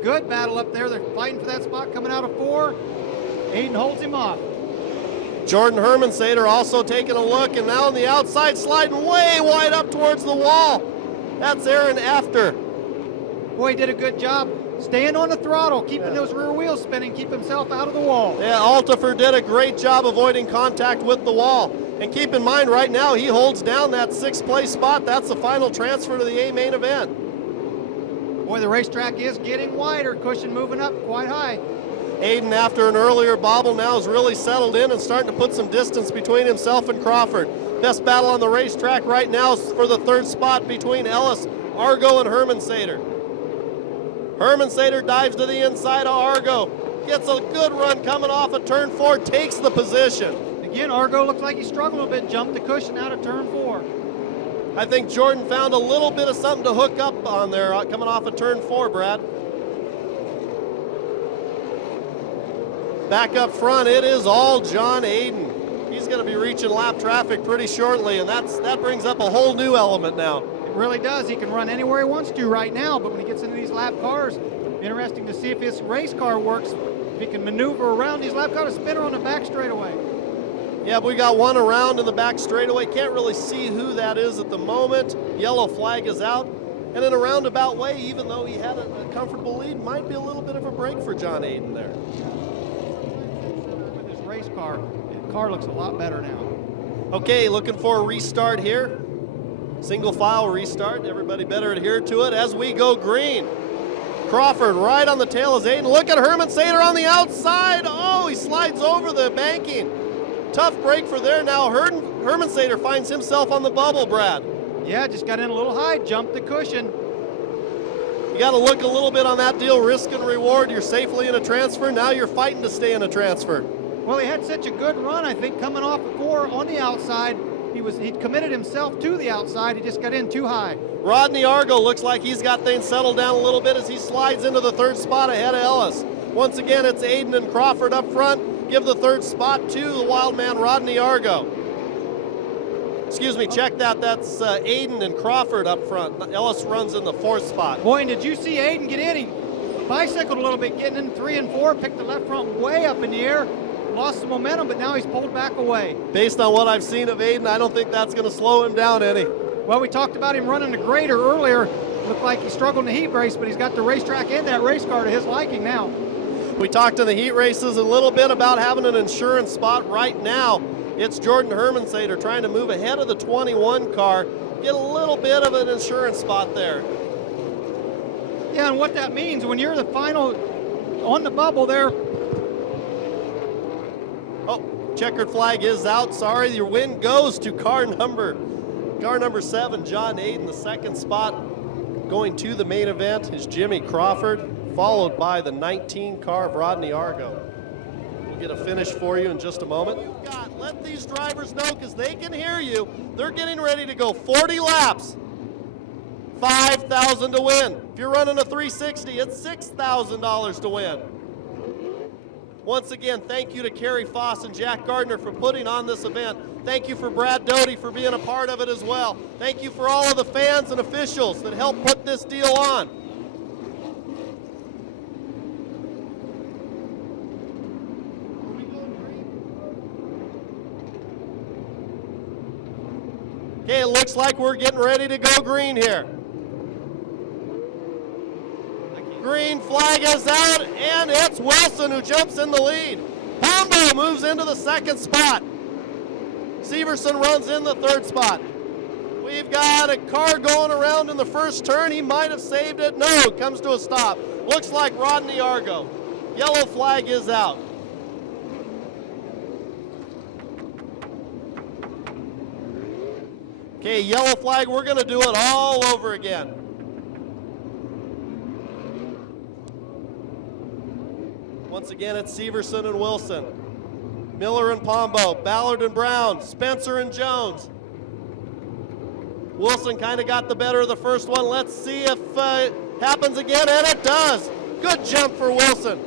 Good battle up there. They're fighting for that spot coming out of 4. Aiden holds him off. Jordan Hermansader also taking a look, and now on the outside, sliding way wide up towards the wall. That's Aaron After. Boy, he did a good job staying on the throttle, keeping those rear wheels spinning, keep himself out of the wall. Yeah, Altifer did a great job avoiding contact with the wall. And keep in mind, right now, he holds down that 6th place spot. That's the final transfer to the A main event. Boy, the racetrack is getting wider. Cushion moving up quite high. Aiden, after an earlier bobble, now is really settled in and starting to put some distance between himself and Crawford. Best battle on the racetrack right now is for the 3rd spot between Ellis, Argo, and Hermansader. Hermansader dives to the inside of Argo. Gets a good run coming off of turn 4, takes the position. Again, Argo looks like he's struggling a bit. Jumped the cushion out of turn 4. I think Jordan found a little bit of something to hook up on there coming off of turn 4, Brad. Back up front, it is all John Aiden. He's going to be reaching lap traffic pretty shortly, and that brings up a whole new element now. It really does. He can run anywhere he wants to right now, but when he gets into these lap cars, interesting to see if his race car works, if he can maneuver around these lap cars, spinner on the back straightaway. Yeah, we got one around in the back straightaway. Can't really see who that is at the moment. Yellow flag is out. And in a roundabout way, even though he had a comfortable lead, might be a little bit of a break for John Aiden there. With his race car, the car looks a lot better now. Okay, looking for a restart here. Single file restart. Everybody better adhere to it as we go green. Crawford right on the tail is Aiden. Look at Hermansader on the outside. Oh, he slides over the banking. Tough break for there now. Hermansader finds himself on the bubble, Brad. Yeah, just got in a little high, jumped the cushion. You got to look a little bit on that deal, risk and reward. You're safely in a transfer. Now you're fighting to stay in a transfer. Well, he had such a good run, I think, coming off of 4 on the outside. He'd committed himself to the outside. He just got in too high. Rodney Argo looks like he's got things settled down a little bit as he slides into the 3rd spot ahead of Ellis. Once again, it's Aiden and Crawford up front. Give the 3rd spot to the wild man, Rodney Argo. Excuse me, check that. That's Aiden and Crawford up front. Ellis runs in the 4th spot. Boy, and did you see Aiden get in? He bicycled a little bit, getting in 3 and 4, picked the left front way up in the air, lost some momentum, but now he's pulled back away. Based on what I've seen of Aiden, I don't think that's going to slow him down any. Well, we talked about him running the grader earlier. Looked like he struggled in the heat race, but he's got the racetrack and that race car to his liking now. We talked in the heat races a little bit about having an insurance spot right now. It's Jordan Hermansader trying to move ahead of the 21 car. get a little bit of an insurance spot there. Yeah, and what that means when you're the final on the bubble there. Oh, checkered flag is out. Sorry, your win goes to car number 7, John Aiden. The second spot going to the main event is Jimmy Crawford, followed by the 19 car of Rodney Argo. We'll get a finish for you in just a moment. Let these drivers know because they can hear you. They're getting ready to go 40 laps. $5,000 to win. If you're running a 360, it's $6,000 to win. Once again, thank you to Kerry Foss and Jack Gardner for putting on this event. Thank you for Brad Doty for being a part of it as well. Thank you for all of the fans and officials that helped put this deal on. Okay, it looks like we're getting ready to go green here. Green flag is out, and it's Wilson who jumps in the lead. Pombo moves into the second spot. Severson runs in the third spot. We've got a car going around in the first turn. He might have saved it. No, it comes to a stop. Looks like Rodney Argo. Yellow flag is out. Okay, yellow flag, we're going to do it all over again. Once again, it's Severson and Wilson. Miller and Pombo, Ballard and Brown, Spencer and Jones. Wilson kind of got the better of the first one. Let's see if it happens again, and it does. Good jump for Wilson.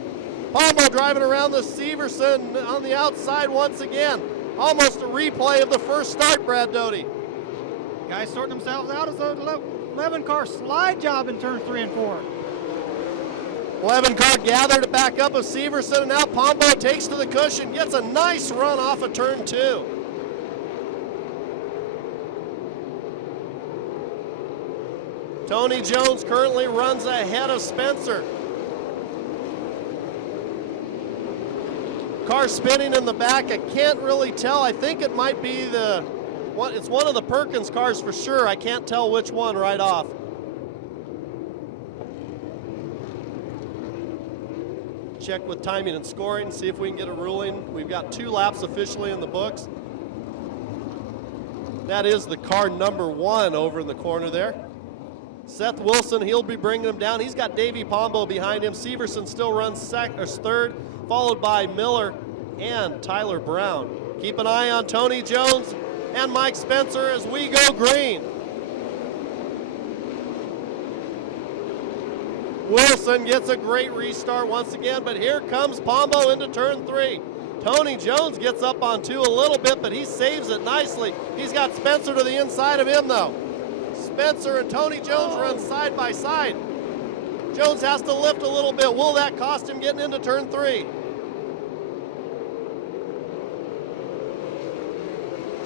Pombo driving around the Severson on the outside once again. Almost a replay of the first start, Brad Doty. Guys sorting themselves out as the 11 car slide job in turn 3 and 4. 11 car gathered to back up of Severson, and now Pombo takes to the cushion, gets a nice run off of turn 2. Tony Jones currently runs ahead of Spencer. Car spinning in the back, I can't really tell. I think it might be it's one of the Perkins cars for sure. I can't tell which one right off. Check with timing and scoring, see if we can get a ruling. We've got 2 laps officially in the books. That is the car number 1 over in the corner there. Seth Wilson, he'll be bringing him down. He's got Davey Pombo behind him. Severson still runs third, followed by Miller and Tyler Brown. Keep an eye on Tony Jones and Mike Spencer as we go green. Wilson gets a great restart once again, but here comes Pombo into turn 3. Tony Jones gets up on 2 a little bit, but he saves it nicely. He's got Spencer to the inside of him, though. Spencer and Tony Jones run side by side. Jones has to lift a little bit. Will that cost him getting into turn 3?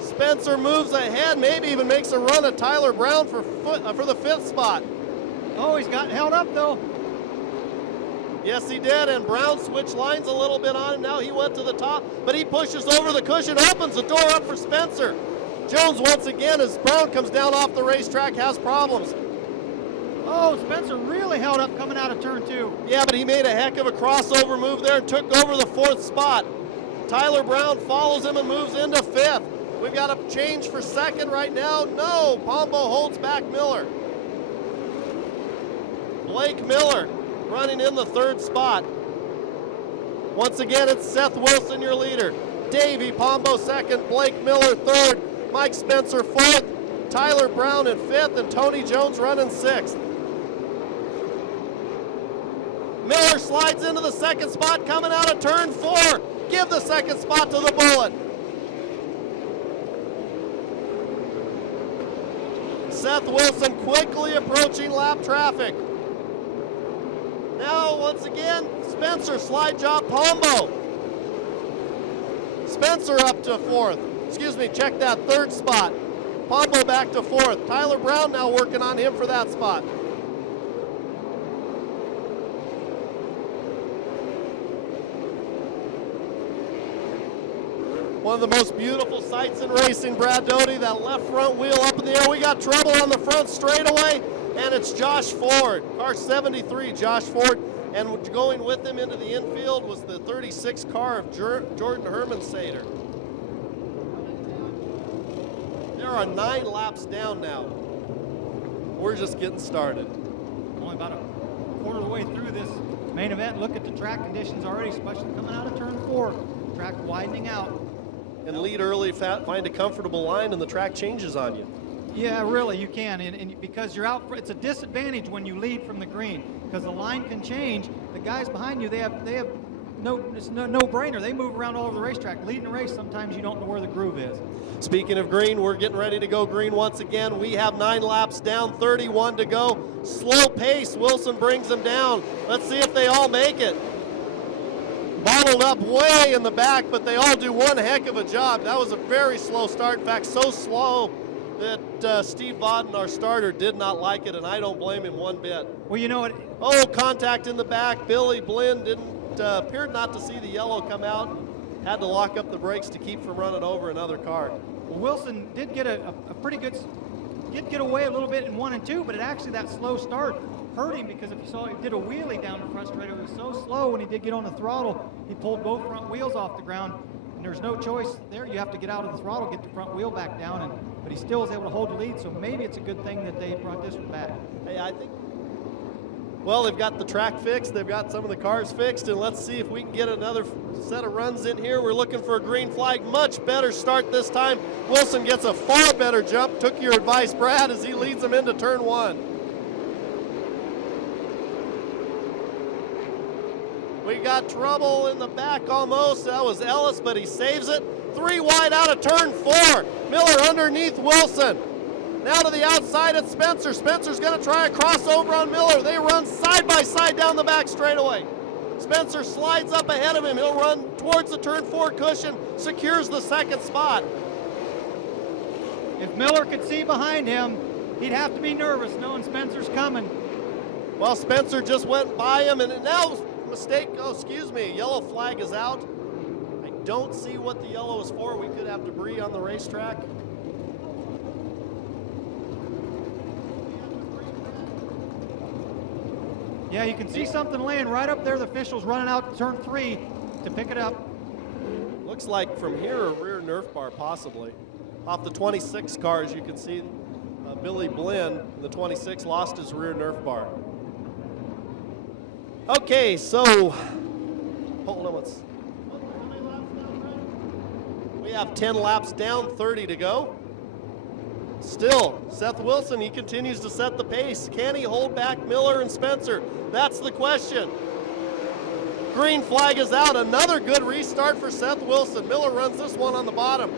Spencer moves ahead, maybe even makes a run at Tyler Brown for the 5th spot. Oh, he's got held up, though. Yes, he did, and Brown switched lines a little bit on him. Now he went to the top, but he pushes over the cushion, opens the door up for Spencer. Jones once again, as Brown comes down off the racetrack, has problems. Oh, Spencer really held up coming out of turn 2. Yeah, but he made a heck of a crossover move there and took over the 4th spot. Tyler Brown follows him and moves into 5th. We've got a change for 2nd right now. No, Pombo holds back Miller. Blake Miller running in the 3rd spot. Once again, it's Seth Wilson, your leader. Davey Pombo 2nd, Blake Miller 3rd, Mike Spencer 4th, Tyler Brown in 5th, and Tony Jones running 6th. Miller slides into the 2nd spot coming out of turn 4. Give the 2nd spot to the Bullet. Seth Wilson quickly approaching lap traffic. Now, once again, Spencer slide job Pombo. Spencer up to 4th. Excuse me, check that 3rd spot. Pombo back to 4th. Tyler Brown now working on him for that spot. One of the most beautiful sights in racing, Brad Doty, that left front wheel up in the air. We got trouble on the front straightaway, and it's Josh Ford, car 73, Josh Ford. And going with him into the infield was the 36 car of Jordan Hermansader. There are 9 laps down now. We're just getting started. Only about a quarter of the way through this main event. Look at the track conditions already, especially coming out of turn 4. Track widening out. And lead early, find a comfortable line, and the track changes on you. Yeah, really, you can. And because you're out, it's a disadvantage when you lead from the green, because the line can change. The guys behind you, it's no brainer. They move around all over the racetrack. Leading a race, sometimes you don't know where the groove is. Speaking of green, we're getting ready to go green once again. We have 9 laps down, 31 to go. Slow pace, Wilson brings them down. Let's see if they all make it. Bottled up way in the back, but they all do one heck of a job. That was a very slow start. In fact, so slow that Steve Vodden, our starter, did not like it, and I don't blame him one bit. Well, you know what? Oh, contact in the back. Billy Blinn appeared not to see the yellow come out. Had to lock up the brakes to keep from running over another car. Well, Wilson did get a pretty good, did get away a little bit in 1 and 2, but it actually, that slow start hurt him, because if you saw, he did a wheelie down the front straight. It was so slow when he did get on the throttle, he pulled both front wheels off the ground, and there's no choice there. You have to get out of the throttle, get the front wheel back down, but he still was able to hold the lead, so maybe it's a good thing that they brought this one back. Hey, I think, well, they've got the track fixed, they've got some of the cars fixed, and let's see if we can get another set of runs in here. We're looking for a green flag. Much better start this time. Wilson gets a far better jump. Took your advice, Brad, as he leads them into turn 1. We got trouble in the back almost. That was Ellis, but he saves it. 3 wide out of turn 4. Miller underneath Wilson. Now to the outside, it's Spencer. Spencer's going to try a crossover on Miller. They run side by side down the back straightaway. Spencer slides up ahead of him. He'll run towards the turn 4 cushion, secures the second spot. If Miller could see behind him, he'd have to be nervous knowing Spencer's coming. Well, Spencer just went by him, and now mistake, oh, excuse me, yellow flag is out. I don't see what the yellow is for. We could have debris on the racetrack. Yeah, you can see something laying right up there. The official's running out turn 3 to pick it up. Looks like from here a rear Nerf bar, possibly. Off the 26 car, as you can see, Billy Blinn, the 26, lost his rear Nerf bar. Okay, so, hold on, we have 10 laps down, 30 to go. Still, Seth Wilson, he continues to set the pace. Can he hold back Miller and Spencer? That's the question. Green flag is out. Another good restart for Seth Wilson. Miller runs this one on the bottom.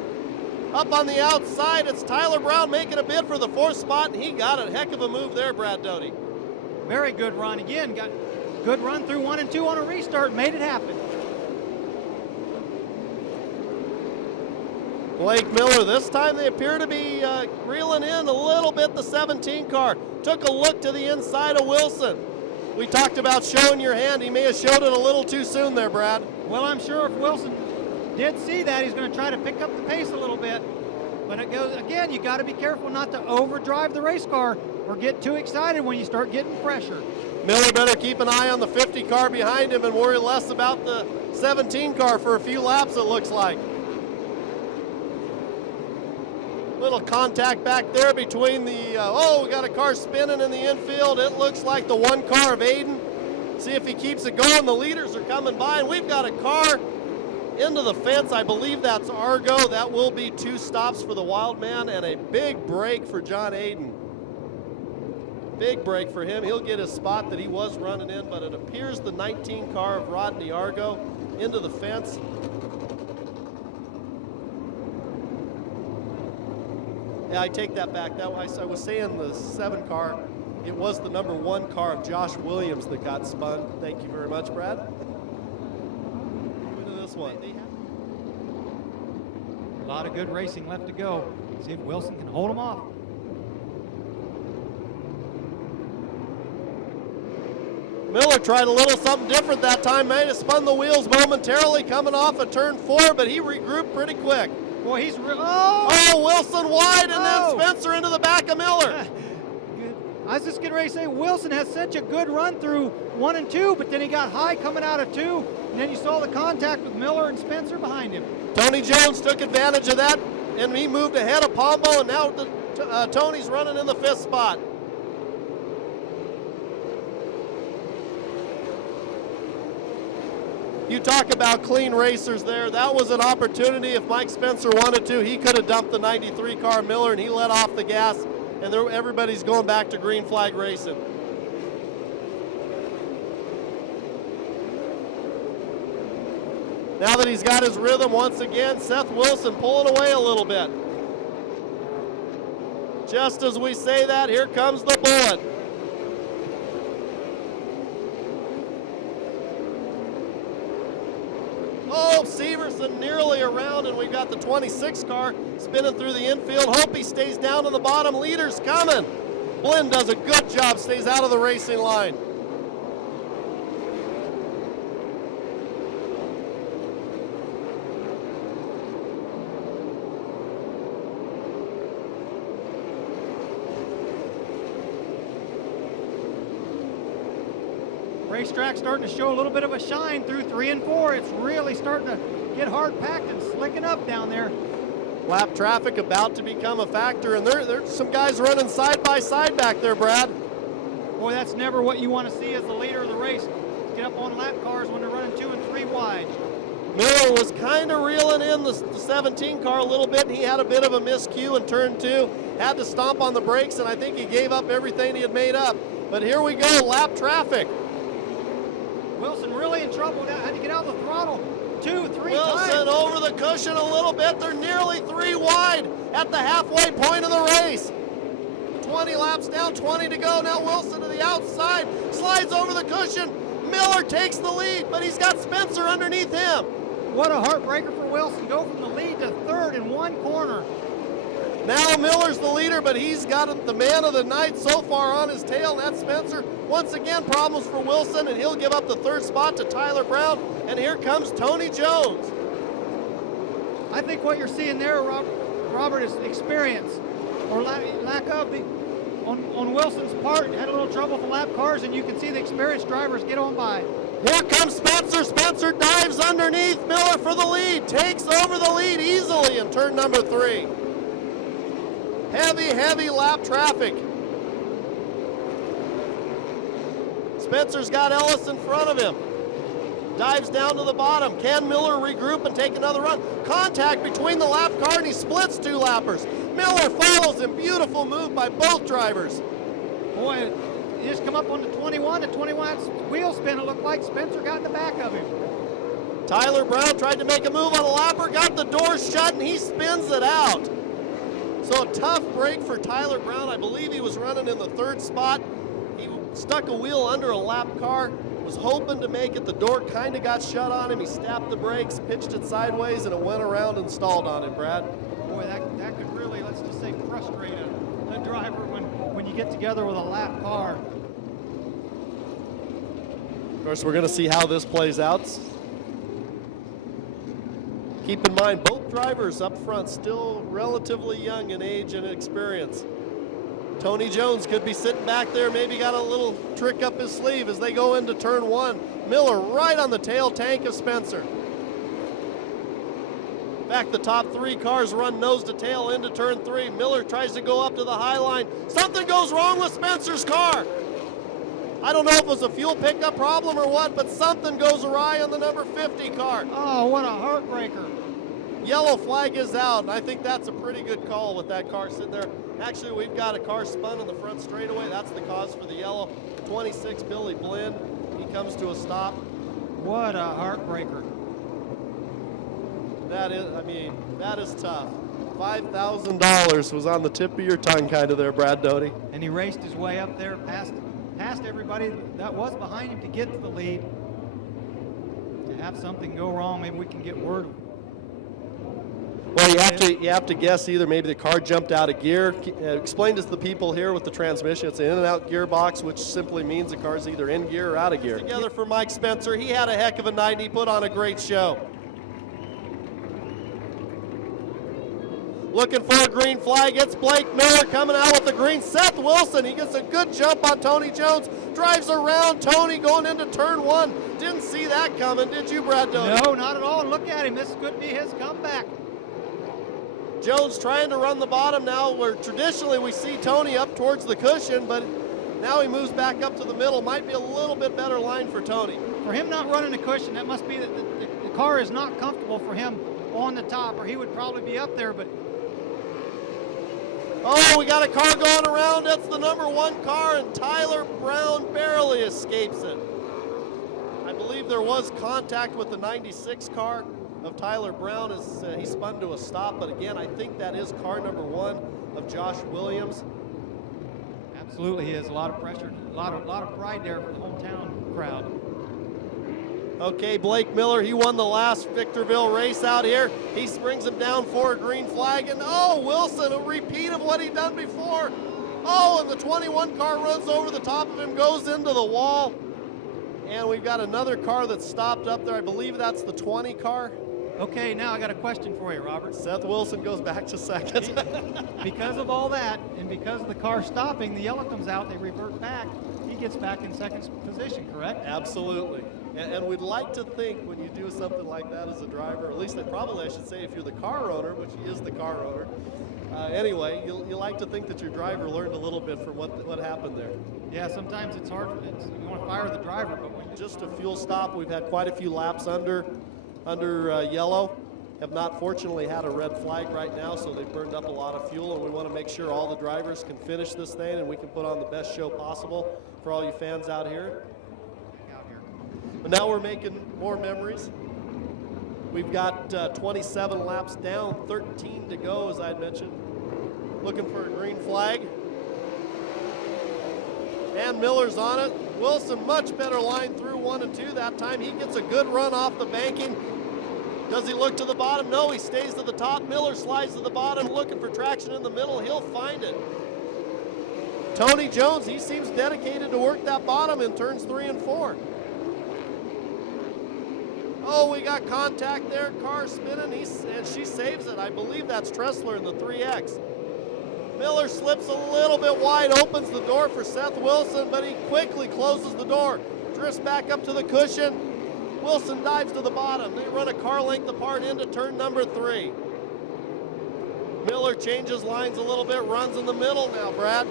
Up on the outside, it's Tyler Brown making a bid for the 4th spot, and he got a heck of a move there, Brad Doty. Very good run. Again, got good run through 1 and 2 on a restart, made it happen. Blake Miller, this time they appear to be reeling in a little bit the 17 car. Took a look to the inside of Wilson. We talked about showing your hand. He may have showed it a little too soon there, Brad. Well, I'm sure if Wilson did see that, he's going to try to pick up the pace a little bit. But it goes, again, you got to be careful not to overdrive the race car or get too excited when you start getting pressure. Miller better keep an eye on the 50 car behind him and worry less about the 17 car for a few laps, it looks like. Little contact back there between the, we got a car spinning in the infield. It looks like the 1 car of Aiden. See if he keeps it going. The leaders are coming by, and we've got a car into the fence. I believe that's Argo. That will be 2 stops for the Wild Man and a big break for John Aiden. Big break for him. He'll get his spot that he was running in, but it appears the 19 car of Rodney Argo into the fence. Yeah, I take that back. That I was saying the 7 car. It was the number 1 car of Josh Williams that got spun. Thank you very much, Brad. Into this one. A lot of good racing left to go. See if Wilson can hold him off. Miller tried a little something different that time, may have spun the wheels momentarily coming off of turn 4, but he regrouped pretty quick. Boy, he's Oh, Wilson wide, and then Spencer into the back of Miller. I was just getting ready to say, Wilson has such a good run through 1 and 2, but then he got high coming out of 2, and then you saw the contact with Miller and Spencer behind him. Tony Jones took advantage of that, and he moved ahead of Pombo, and now Tony's running in the 5th spot. You talk about clean racers there. That was an opportunity. If Mike Spencer wanted to, he could have dumped the 93 car Miller, and he let off the gas, and everybody's going back to green flag racing. Now that he's got his rhythm once again, Seth Wilson pulling away a little bit. Just as we say that, here comes the bullet. Oh, Severson nearly around, and we've got the 26 car spinning through the infield. Hope he stays down to the bottom. Leader's coming. Blinn does a good job, stays out of the racing line. Racetrack starting to show a little bit of a shine through 3 and 4. It's really starting to get hard packed and slicking up down there. Lap traffic about to become a factor, and there's some guys running side by side back there, Brad. Boy, that's never what you want to see as the leader of the race. Get up on lap cars when they're running 2 and 3 wide. Miller was kind of reeling in the 17 car a little bit, and he had a bit of a miscue in turn 2. Had to stomp on the brakes, and I think he gave up everything he had made up. But here we go, lap traffic. Wilson really in trouble. Had to get out of the throttle 2, 3 Wilson times. over the cushion a little bit. They're nearly 3 wide at the halfway point of the race. 20 laps down, 20 to go. Now Wilson to the outside, slides over the cushion. Miller takes the lead, but he's got Spencer underneath him. What a heartbreaker for Wilson. Go from the lead to 3rd in 1 corner. Now Miller's the leader, but he's got the man of the night so far on his tail, and that's Spencer. Once again, problems for Wilson, and he'll give up the 3rd spot to Tyler Brown, and here comes Tony Jones. I think what you're seeing there, Robert, is experience, or lack of on Wilson's part. Had a little trouble for lap cars, and you can see the experienced drivers get on by. Here comes Spencer. Spencer dives underneath Miller for the lead, takes over the lead easily in turn number 3. Heavy lap traffic. Spencer's got Ellis in front of him. Dives down to the bottom. Can Miller regroup and take another run? Contact between the lap car, and he splits 2 lappers. Miller follows him. Beautiful move by both drivers. Boy, he just come up on the 21. The 21's wheel spin. It looked like Spencer got in the back of him. Tyler Brown tried to make a move on a lapper, got the door shut, and he spins it out. So a tough break for Tyler Brown. I believe he was running in the 3rd spot. He stuck a wheel under a lap car, was hoping to make it. The door kind of got shut on him. He snapped the brakes, pitched it sideways, and it went around and stalled on him, Brad. Boy, that could really, let's just say, frustrate a driver when you get together with a lap car. Of course, we're going to see how this plays out. Keep in mind, both drivers up front still relatively young in age and experience. Tony Jones could be sitting back there, maybe got a little trick up his sleeve as they go into turn 1. Miller right on the tail tank of Spencer. In fact, the top 3 cars run nose to tail into turn 3. Miller tries to go up to the high line. Something goes wrong with Spencer's car. I don't know if it was a fuel pickup problem or what, but something goes awry on the number 50 car. Oh, what a heartbreaker. Yellow flag is out, and I think that's a pretty good call with that car sitting there. Actually, we've got a car spun on the front straightaway. That's the cause for the yellow. 26, Billy Blinn. He comes to a stop. What a heartbreaker. That is tough. $5,000 was on the tip of your tongue kind of there, Brad Doty. And he raced his way up there past everybody that was behind him to get to the lead. To have something go wrong, maybe we can get word. Well, you have to guess either maybe the car jumped out of gear. Explain to the people here with the transmission. It's an in and out gearbox, which simply means the car's either in gear or out of gear. Together for Mike Spencer. He had a heck of a night. He put on a great show. Looking for a green flag. It's Blake Miller coming out with the green. Seth Wilson, he gets a good jump on Tony Jones. Drives around Tony going into turn one. Didn't see that coming, did you, Brad Doty? No, not at all. Look at him. This could be his comeback. Jones trying to run the bottom now, where traditionally we see Tony up towards the cushion, but now he moves back up to the middle. Might be a little bit better line for Tony. For him not running a cushion, that must be that the car is not comfortable for him on the top, or he would probably be up there. But oh, we got a car going around. That's the number 1 car, and Tyler Brown barely escapes it. I believe there was contact with the 96 car of Tyler Brown as he spun to a stop, but again, I think that is car number 1 of Josh Williams. absolutely, he has a lot of pressure, a lot of pride there for the hometown crowd. Okay, Blake Miller, he won the last Victorville race out here. He brings him down for a green flag, and oh, Wilson, a repeat of what he'd done before. Oh, and the 21 car runs over the top of him, goes into the wall. And we've got another car that's stopped up there. I believe that's the 20 car. Okay, now I got a question for you, Robert. Seth Wilson goes back to second. Because of all that, and because of the car stopping, the yellow comes out, they revert back. He gets back in second position, correct? Absolutely. And we'd like to think when you do something like that as a driver, at least I should say if you're the car owner, which he is the car owner, anyway, you like to think that your driver learned a little bit from what happened there. Yeah, sometimes it's hard. You want to fire the driver, but when Just a fuel stop. We've had quite a few laps under yellow. Have not fortunately had a red flag right now, so they've burned up a lot of fuel, and we want to make sure all the drivers can finish this thing and we can put on the best show possible for all you fans out here. But now we're making more memories. We've got 27 laps down, 13 to go, as I had mentioned. Looking for a green flag. And Miller's on it. Wilson, much better line through 1 and 2 that time. He gets a good run off the banking. Does he look to the bottom? No, he stays to the top. Miller slides to the bottom, looking for traction in the middle. He'll find it. Tony Jones, he seems dedicated to work that bottom in turns 3 and 4. Oh, we got contact there. Car spinning, and she saves it. I believe that's Tressler in the 3X. Miller slips a little bit wide, opens the door for Seth Wilson, but he quickly closes the door. Drifts back up to the cushion. Wilson dives to the bottom. They run a car length apart into turn number 3. Miller changes lines a little bit, runs in the middle now, Brad.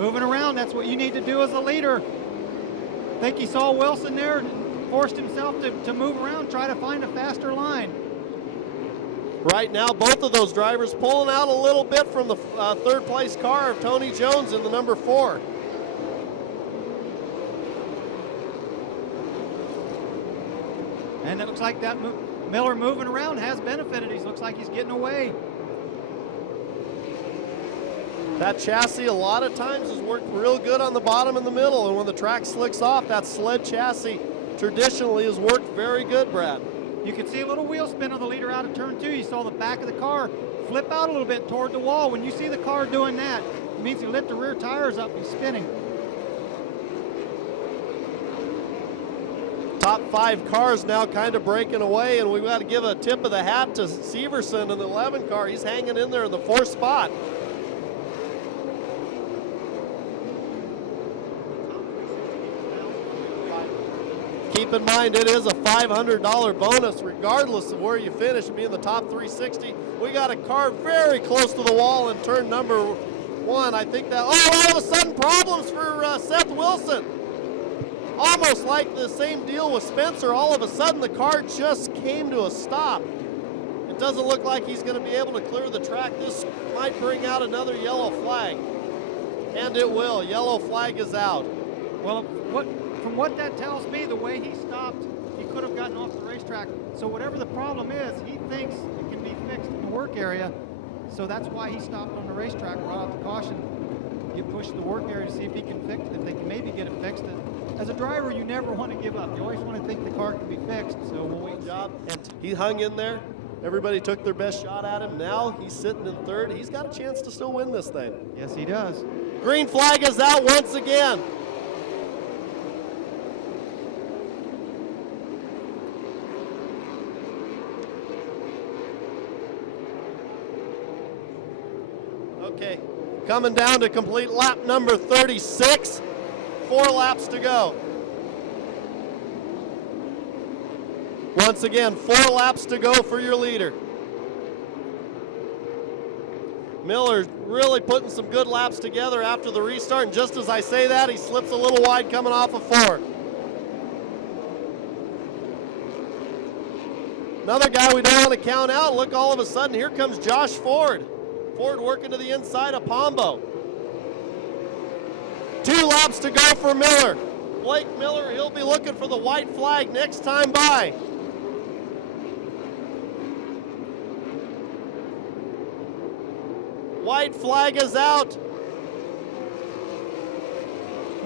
moving around, that's what you need to do as a leader. I think he saw Wilson there and forced himself to move around, try to find a faster line. Right now, both of those drivers pulling out a little bit from the third place car of Tony Jones in the number 4. And it looks like that Miller moving around has benefited. He looks like he's getting away. That chassis a lot of times has worked real good on the bottom and the middle, and when the track slicks off, that sled chassis traditionally has worked very good, Brad. You can see a little wheel spin on the leader out of turn 2. You saw the back of the car flip out a little bit toward the wall. When you see the car doing that, it means he lit the rear tires up and he's spinning. Top 5 cars now kind of breaking away, and we've got to give a tip of the hat to Severson in the 11 car. He's hanging in there in the 4th spot. Keep in mind, it is a $500 bonus regardless of where you finish and be in the top 360. We got a car very close to the wall in turn number 1. I think that, all of a sudden problems for Seth Wilson. Almost like the same deal with Spencer. All of a sudden the car just came to a stop. It doesn't look like he's going to be able to clear the track. This might bring out another yellow flag. And it will. Yellow flag is out. Well, from what that tells me, the way he stopped, he could have gotten off the racetrack. So whatever the problem is, he thinks it can be fixed in the work area. So that's why he stopped on the racetrack, brought out the caution, get pushed to the work area to see if he can fix it, if they can maybe get it fixed. As a driver, you never want to give up. You always want to think the car can be fixed. So we'll wait. Job. And he hung in there. Everybody took their best shot at him. Now he's sitting in third. He's got a chance to still win this thing. Yes, he does. Green flag is out once again. Okay, coming down to complete lap number 36. 4 laps to go. Once again, 4 laps to go for your leader. Miller really putting some good laps together after the restart, and just as I say that, he slips a little wide coming off of 4. Another guy we don't want to count out. Look, all of a sudden, here comes Josh Ford. Ford working to the inside of Pombo. 2 laps to go for Miller. Blake Miller, he'll be looking for the white flag next time by. White flag is out.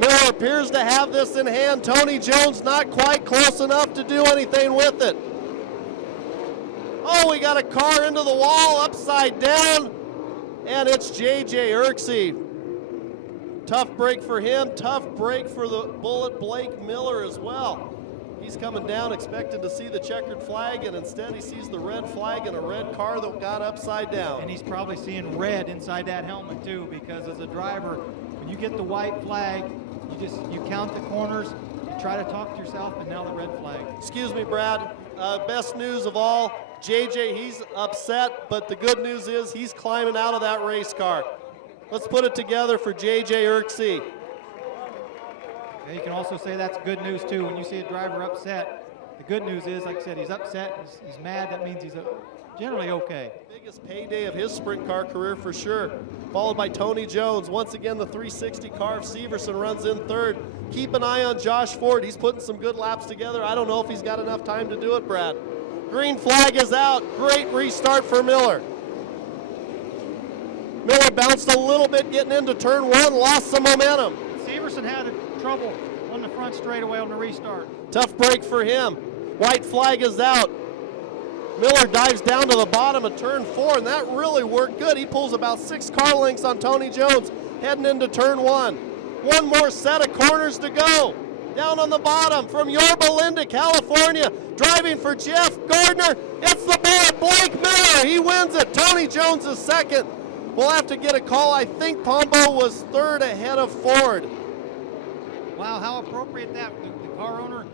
Miller appears to have this in hand. Tony Jones not quite close enough to do anything with it. Oh, we got a car into the wall, upside down, and it's J.J. Irksey. Tough break for him, tough break for the Bullet Blake Miller as well. He's coming down expecting to see the checkered flag, and instead he sees the red flag and a red car that got upside down. And he's probably seeing red inside that helmet too, because as a driver, when you get the white flag, you count the corners, you try to talk to yourself, and now the red flag. Excuse me, Brad. Best news of all, JJ, he's upset, but the good news is he's climbing out of that race car. Let's put it together for J.J. Irksey. Yeah, you can also say that's good news too. When you see a driver upset, the good news is, like I said, he's upset, he's mad. That means he's generally okay. Biggest payday of his sprint car career for sure. Followed by Tony Jones. Once again, the 360 car of Severson runs in third. Keep an eye on Josh Ford. He's putting some good laps together. I don't know if he's got enough time to do it, Brad. Green flag is out. Great restart for Miller. Miller bounced a little bit getting into turn 1, lost some momentum. Severson had trouble on the front straightaway on the restart. Tough break for him. White flag is out. Miller dives down to the bottom of turn 4, and that really worked good. He pulls about 6 car lengths on Tony Jones heading into turn 1. One more set of corners to go. Down on the bottom from Yorba Linda, California, driving for Jeff Gardner. It's the Bullet Blake Miller. He wins it. Tony Jones is second. We'll have to get a call. I think Pombo was third ahead of Ford. Wow, how appropriate that. The car owner,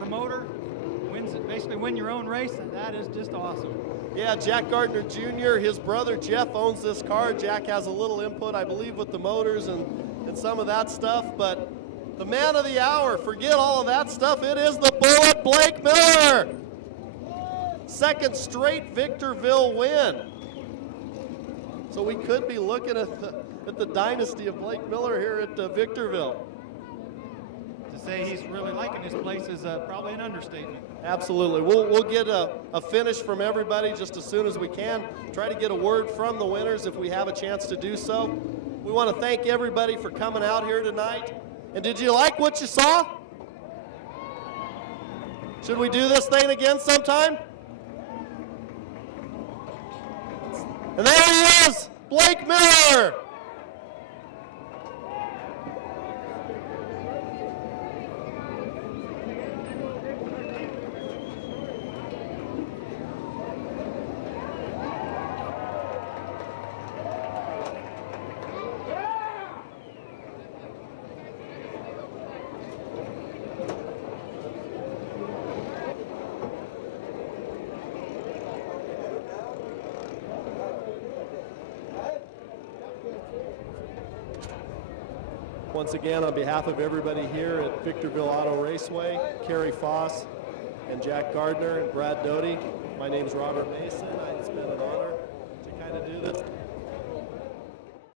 promoter, wins it. Basically win your own race, and that is just awesome. Yeah, Jack Gardner Jr., his brother Jeff owns this car. Jack has a little input, I believe, with the motors and some of that stuff, but the man of the hour, forget all of that stuff. It is the Bullet Blake Miller. Second straight Victorville win. So we could be looking at the dynasty of Blake Miller here at Victorville. To say he's really liking this place is probably an understatement. Absolutely. We'll get a finish from everybody just as soon as we can. Try to get a word from the winners if we have a chance to do so. We want to thank everybody for coming out here tonight. And did you like what you saw? Should we do this thing again sometime? And there he is, Blake Miller. Once again, on behalf of everybody here at Victorville Auto Raceway, Kerry Foss and Jack Gardner and Brad Doty, my name is Robert Mason. It's been an honor to kind of do this.